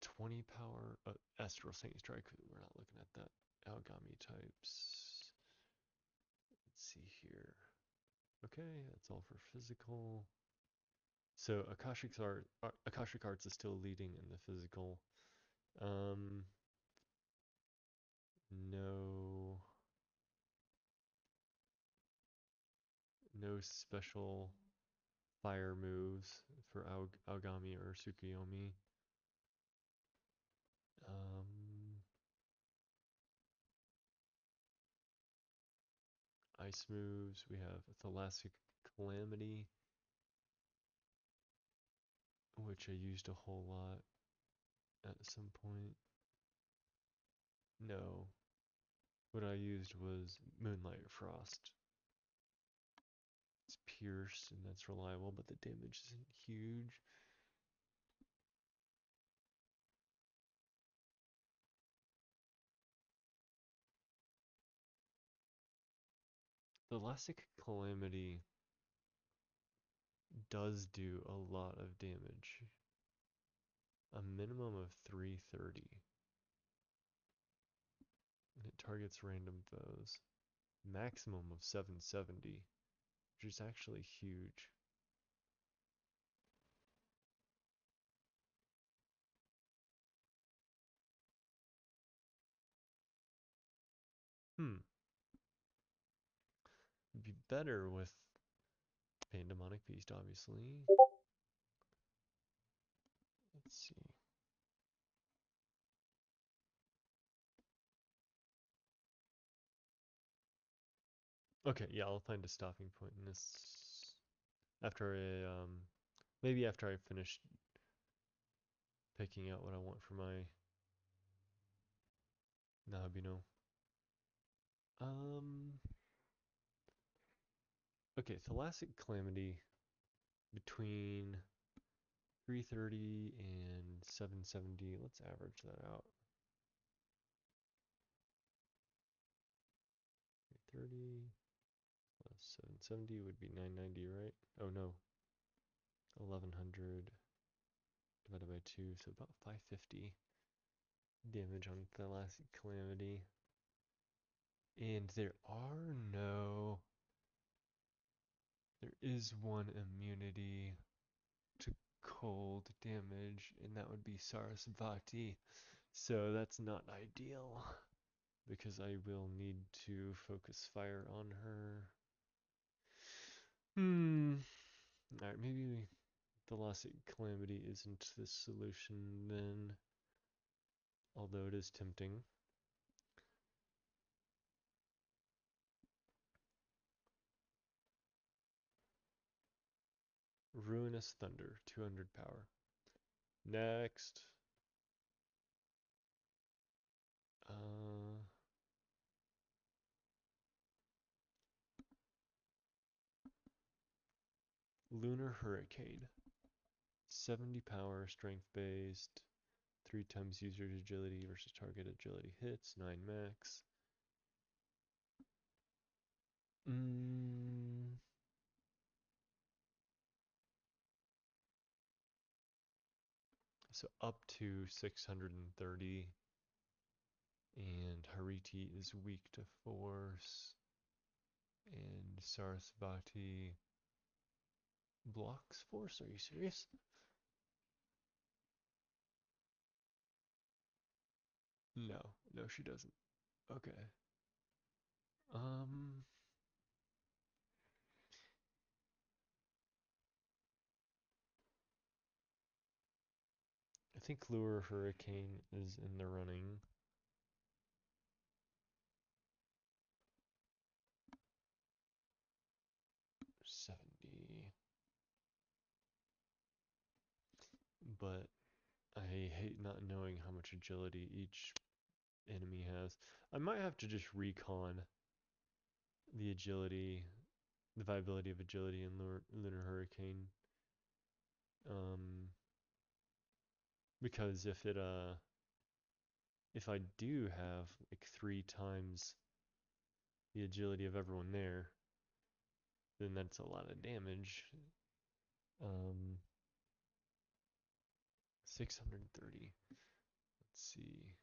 20 power. Astral Saint Strike. We're not looking at that. Algami types. Let's see here. Okay, that's all for physical. So Akashic Arts is still leading in the physical. No, no special fire moves for Aogami or Tsukuyomi. Ice moves. We have Tholastic Calamity, which I used a whole lot at some point. No, what I used was Moonlight Frost. It's pierced and that's reliable, but the damage isn't huge. The Elastic Calamity does do a lot of damage. A minimum of 330. And it targets random foes. Maximum of 770, which is actually huge. Be better with Pandemonic Beast, obviously. Let's see. Okay, yeah, I'll find a stopping point in this after I maybe after I finish picking out what I want for my Nahabino. Okay, Tholastic Calamity between 330 and 770. Let's average that out. 330 plus 770 would be 990, right? Oh no. 1100 divided by 2, so about 550. damage on Thalassic Calamity. And there is one immunity to cold damage, and that would be Sarasvati. So that's not ideal, because I will need to focus fire on her. Alright, maybe Thalassic Calamity isn't the solution then, although it is tempting. Ruinous Thunder, 200 power. Next. Lunar Hurricane. 70 power, strength based. 3 times user's agility versus target agility hits. 9 max. So up to 630. And Hariti is weak to force. And Sarasvati blocks force. Are you serious? No, she doesn't. Okay. I think Lure Hurricane is in the running. But I hate not knowing how much agility each enemy has. I might have to just recon the agility, the viability of agility in Lunar Hurricane. Because if I do have like 3 times the agility of everyone there, then that's a lot of damage. 630. Let's see.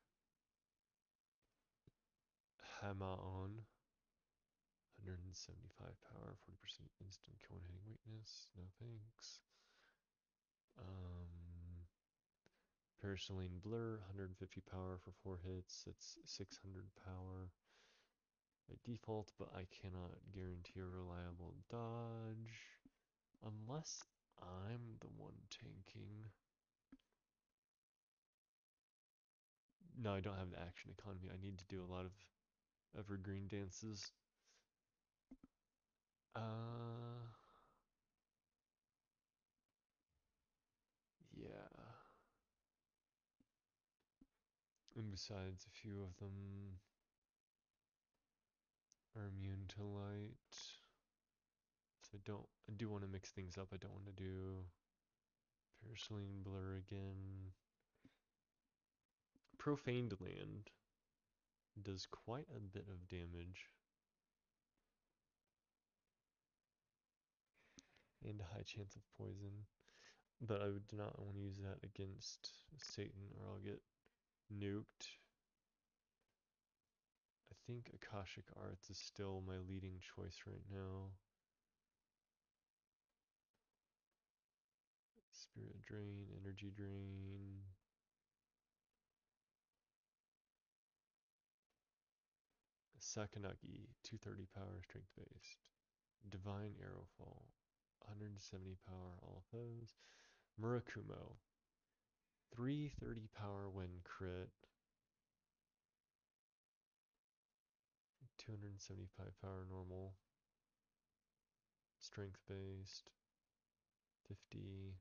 Hama on. 175 power, 40% instant kill and hitting weakness. No thanks. Parasaline Blur, 150 power for 4 hits. That's 600 power by default, but I cannot guarantee a reliable dodge unless I'm the one tanking. No, I don't have the action economy. I need to do a lot of evergreen dances. Yeah. And besides, a few of them are immune to light. So I do want to mix things up. I don't want to do Parasaline Blur again. Profaned Land does quite a bit of damage. And a high chance of poison. But I do not want to use that against Satan or I'll get nuked. I think Akashic Arts is still my leading choice right now. Spirit Drain, Energy Drain. Sakanagi, 230 power, strength based. Divine Arrowfall, 170 power, all of those. Murakumo, 330 power when crit. 275 power normal. Strength based. 50.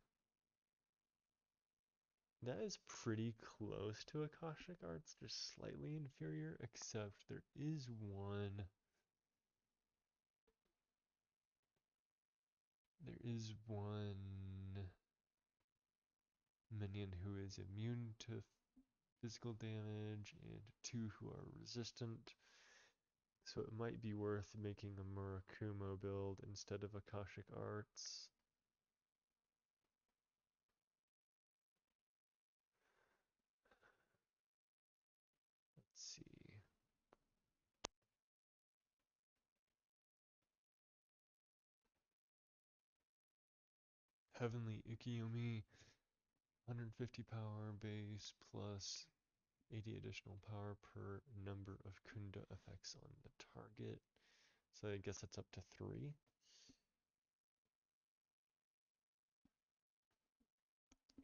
That is pretty close to Akashic Arts, just slightly inferior, except there is one. There is one minion who is immune to physical damage and 2 who are resistant. So it might be worth making a Murakumo build instead of Akashic Arts. Heavenly Ikiyumi, 150 power base plus 80 additional power per number of Kunda effects on the target. So I guess that's up to 3.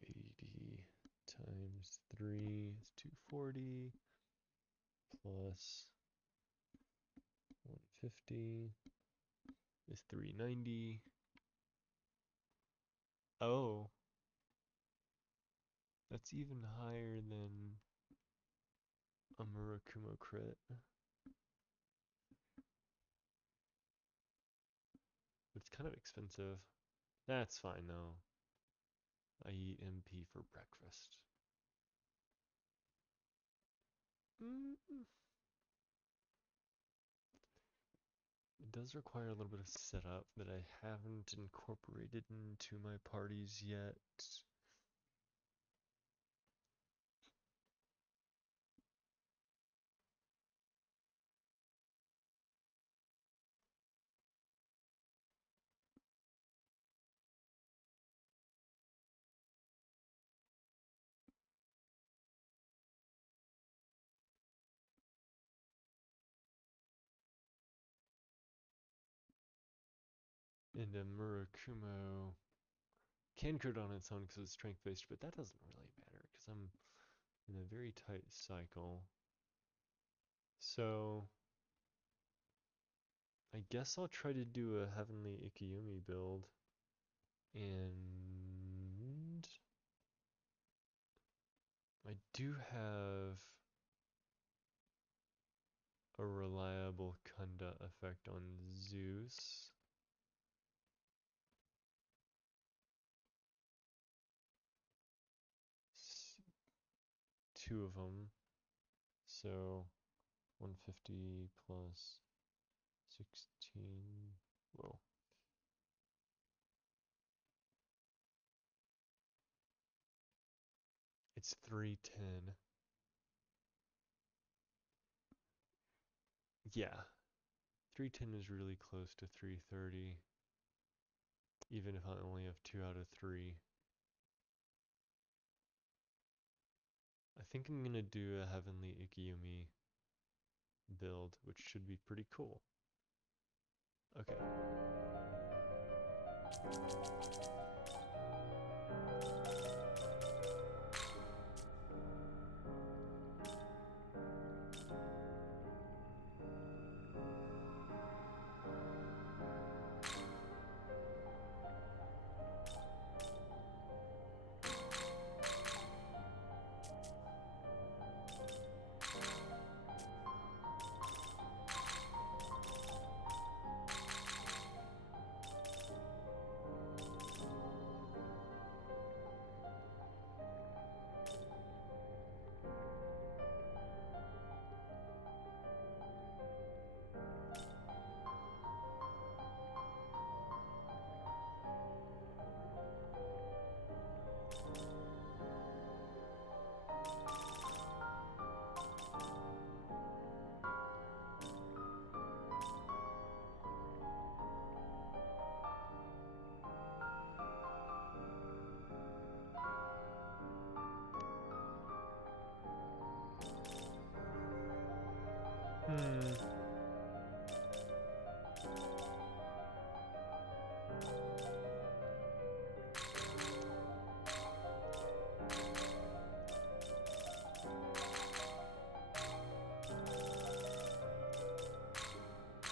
80 times 3 is 240 plus 150 is 390. Oh, that's even higher than a Murakumo crit. It's kind of expensive. That's fine though. I eat MP for breakfast. It does require a little bit of setup that I haven't incorporated into my parties yet. And a Murakumo can crit on its own because it's strength based, but that doesn't really matter because I'm in a very tight cycle. So I guess I'll try to do a Heavenly Ikiyumi build. And I do have a reliable Kunda effect on Zeus. Two of them. So 150 plus 16. Whoa. It's 310. Yeah. 310 is really close to 330. Even if I only have 2 out of 3. I think I'm gonna do a Heavenly Ikiyumi build, which should be pretty cool. Okay.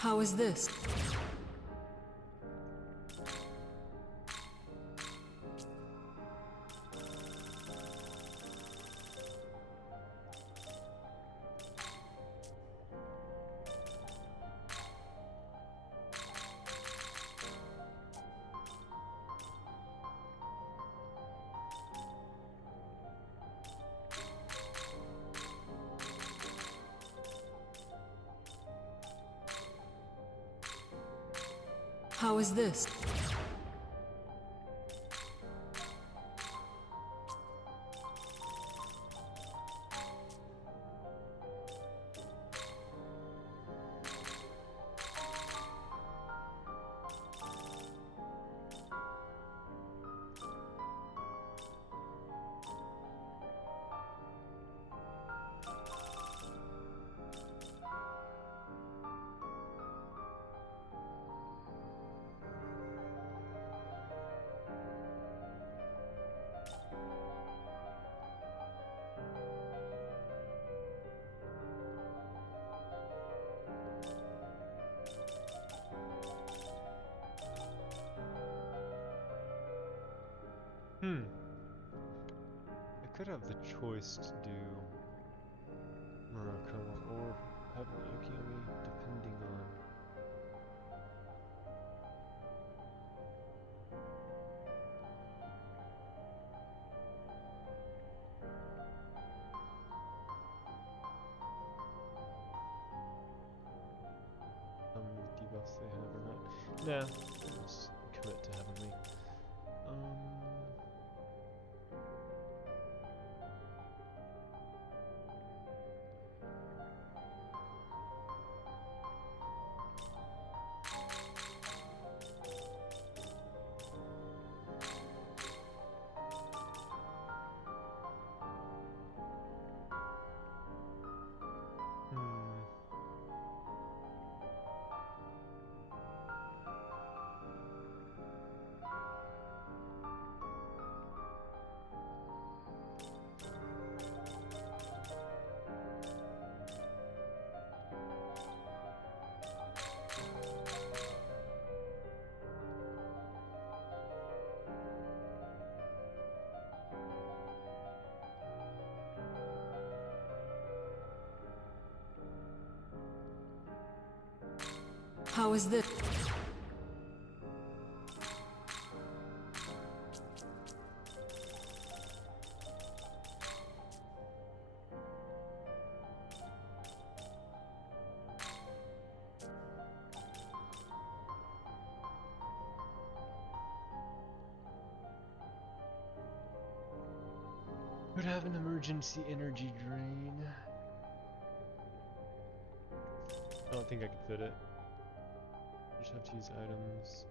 How is this? How is this? I could have the choice to do Murakama or have Megami, depending on. How many debuffs they have or not. Nah, I'll just commit to having me. How is this? Would have an emergency energy drain. I don't think I could fit it. Just have to use items.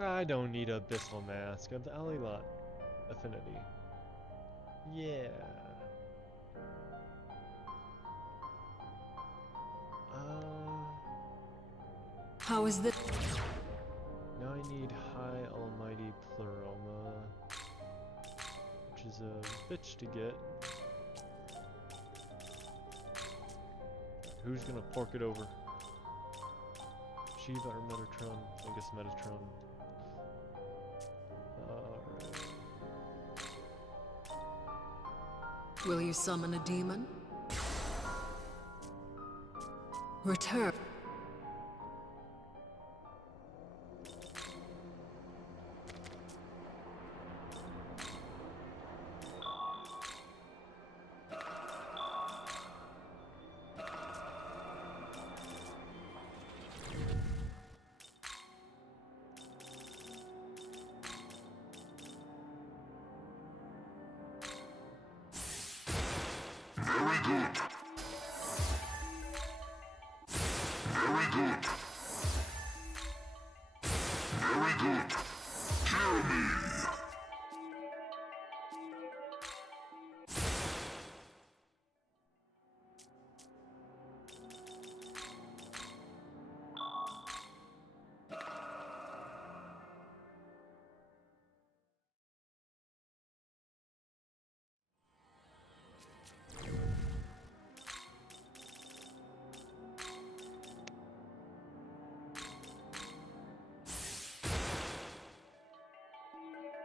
I don't need Abyssal Mask. I have the Alley Lot affinity. Yeah. How is this? Now I need High Almighty Pleroma, which is a bitch to get. Who's gonna fork it over? Shiva or Metatron? I guess Metatron. Alright. Will you summon a demon? Return. Very good. Very good. Very good. Kill me.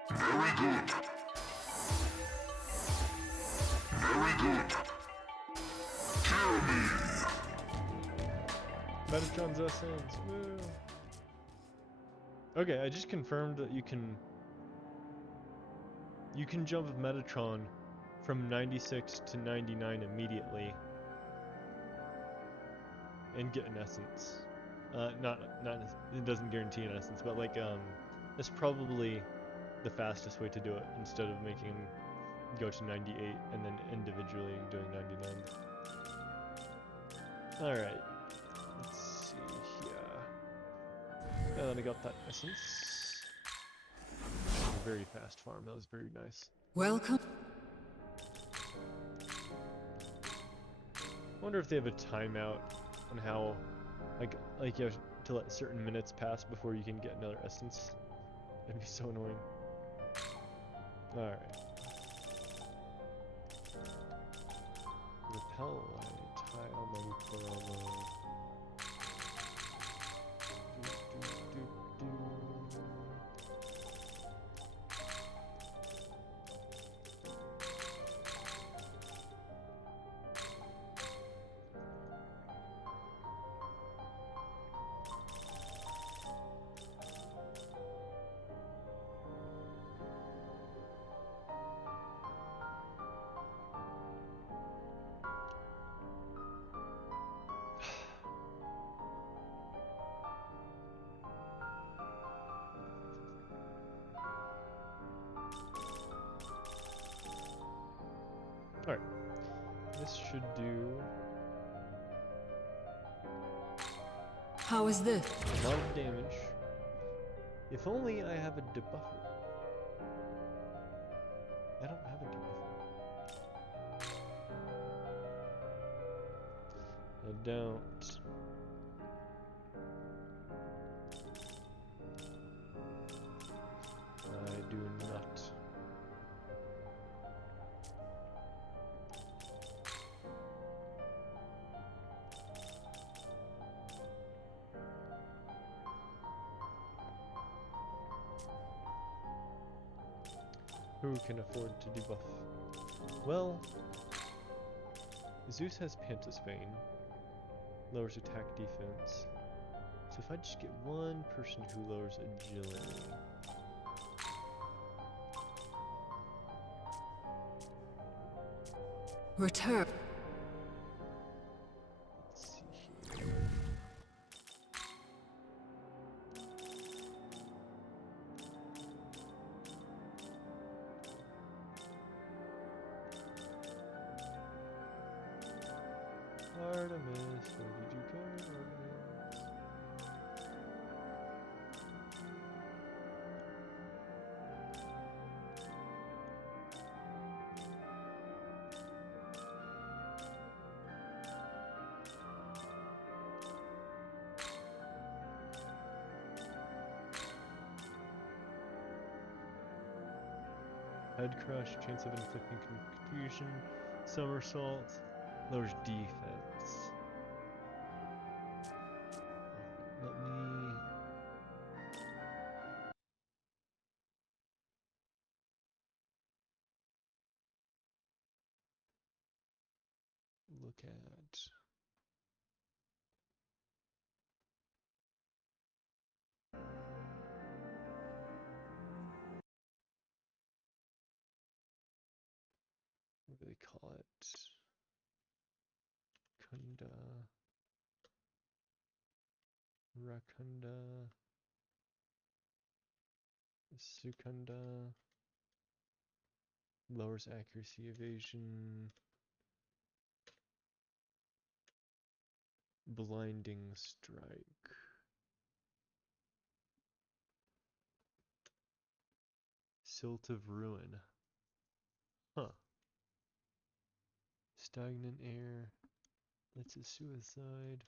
Very good. Very good. Kill me. Metatron's Essence. Woo. Okay, I just confirmed that you can jump Metatron from 96 to 99 immediately and get an essence. Not it doesn't guarantee an essence, but like that's probably the fastest way to do it instead of making him go to 98 and then individually doing 99. Alright, let's see here. And then I got that essence. A very fast farm, that was very nice. Welcome. I wonder if they have a timeout on how, like you have to let certain minutes pass before you can get another essence. That'd be so annoying. Alright. Repel light, tile, money, Alright. This should do How is this? a lot of damage. If only I have a debuffer. I don't have a debuffer. I don't. I do not. Who can afford to debuff? Well, Zeus has Pantasbane, lowers attack defense. So if I just get one person who lowers agility. Return. Let's see here. Artemis, where did you go, Artemis? Head crush, chance of inflicting confusion, somersault, lowers defense. Let me look at what do they call it? Kunda, Rakunda, Sukunda, lowers accuracy, evasion, blinding strike. Silt of ruin. Huh. Stagnant air. That's a suicide.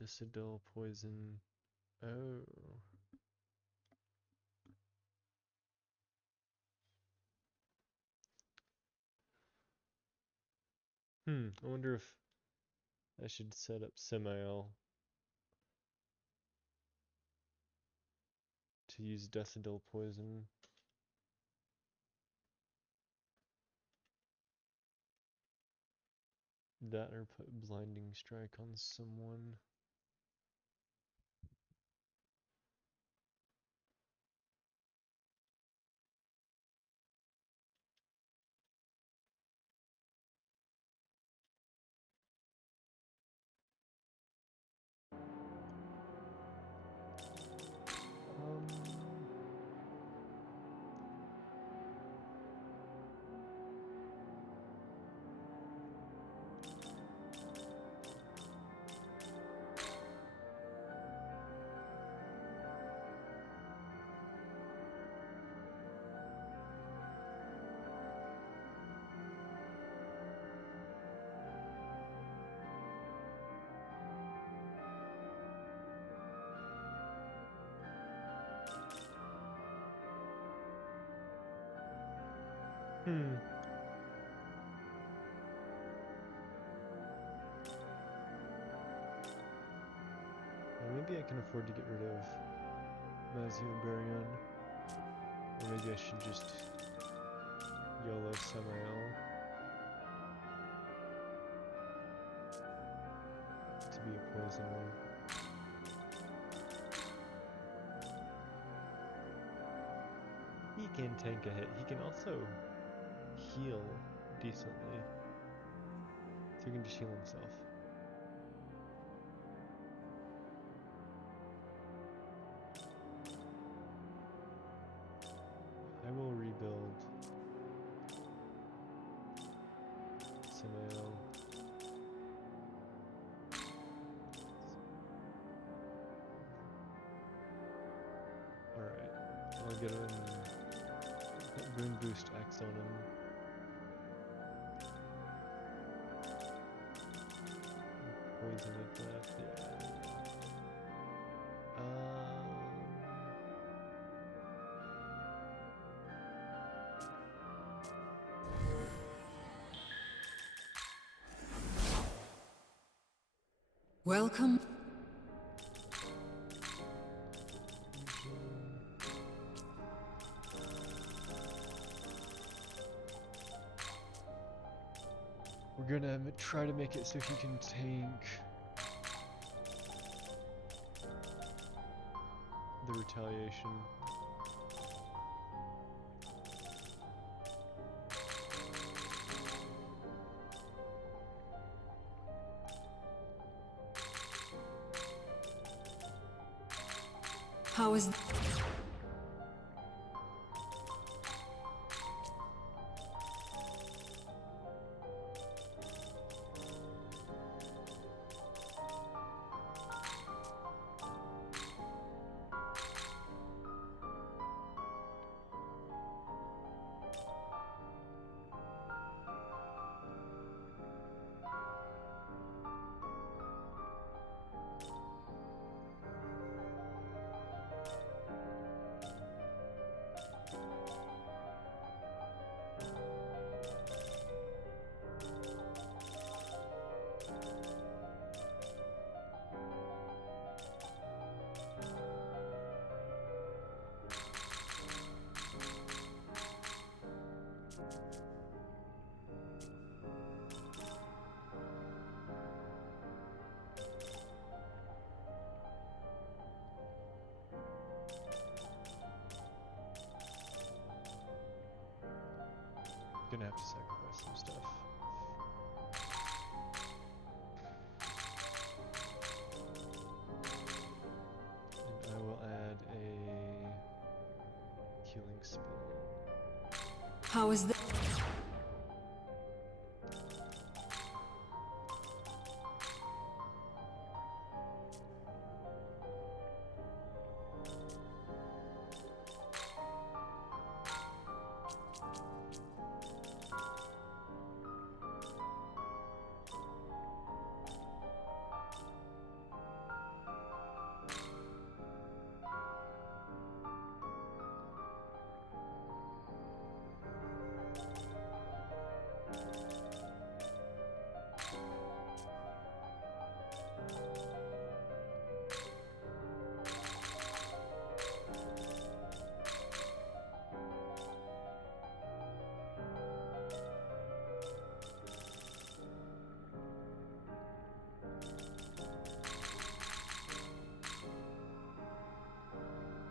Dissidel poison. Oh. I wonder if I should set up Semiel to use Decibel poison. That or put blinding strike on someone. Hmm. Well, maybe I can afford to get rid of Mazio and Baryon. Or maybe I should just YOLO Samael to be a poisoner. He can tank a hit. He can also heal decently. So he can just heal himself. I will rebuild Samael. Alright. I'll get him Rune Boost X on him. Poison of death, yeah. Welcome. We're gonna try to make it so he can tank the retaliation. How is... Gonna have to sacrifice some stuff. And I will add a healing spell. How is this?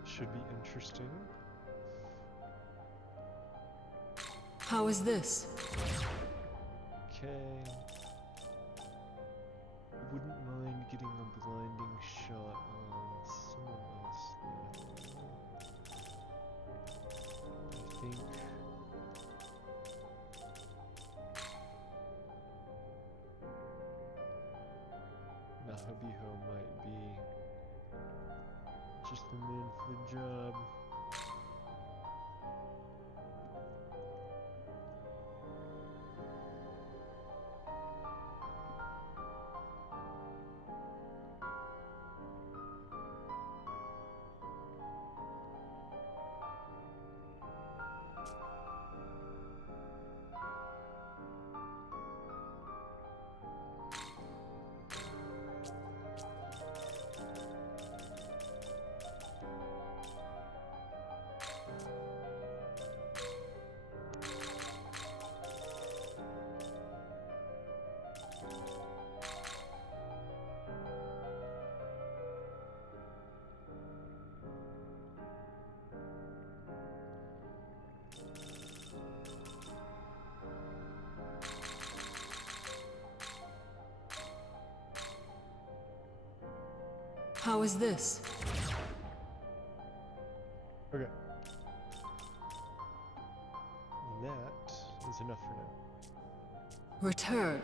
Should be interesting. How is this? Okay. Wouldn't mind getting a blinding shot on someone else though. I think Nahabiho might be just the man for the job. How is this? Okay. That is enough for now. Return.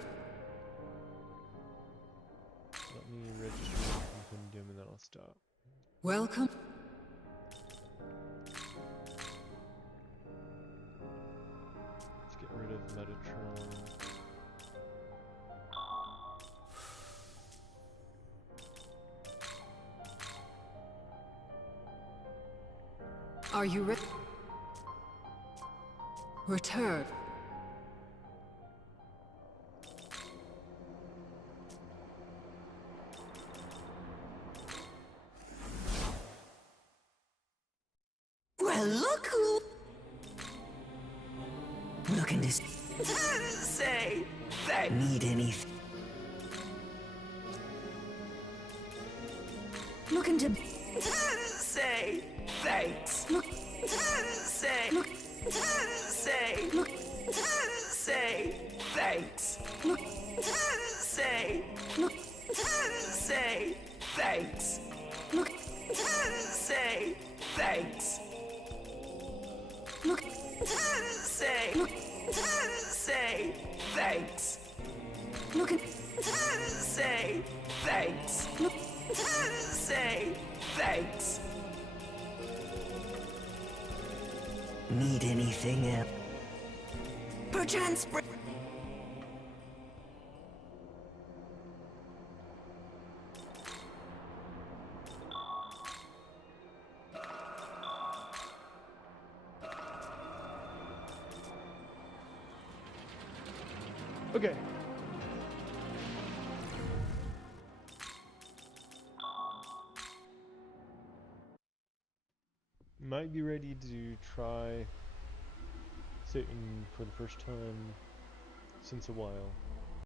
Let me register and dim and then I'll stop. Welcome. Let's get rid of Metatron. Are you ready? Return. Well, look who. Looking to say thanks. Need anything? Looking to say thanks. Look, say, look, say, look, say thanks. Look, say, look, say thanks. Look, say thanks. Look, say, look, say thanks. Look and say thanks. Look, say thanks. Need anything else? Perchance. Okay. Might be ready to try Satan for the first time since a while.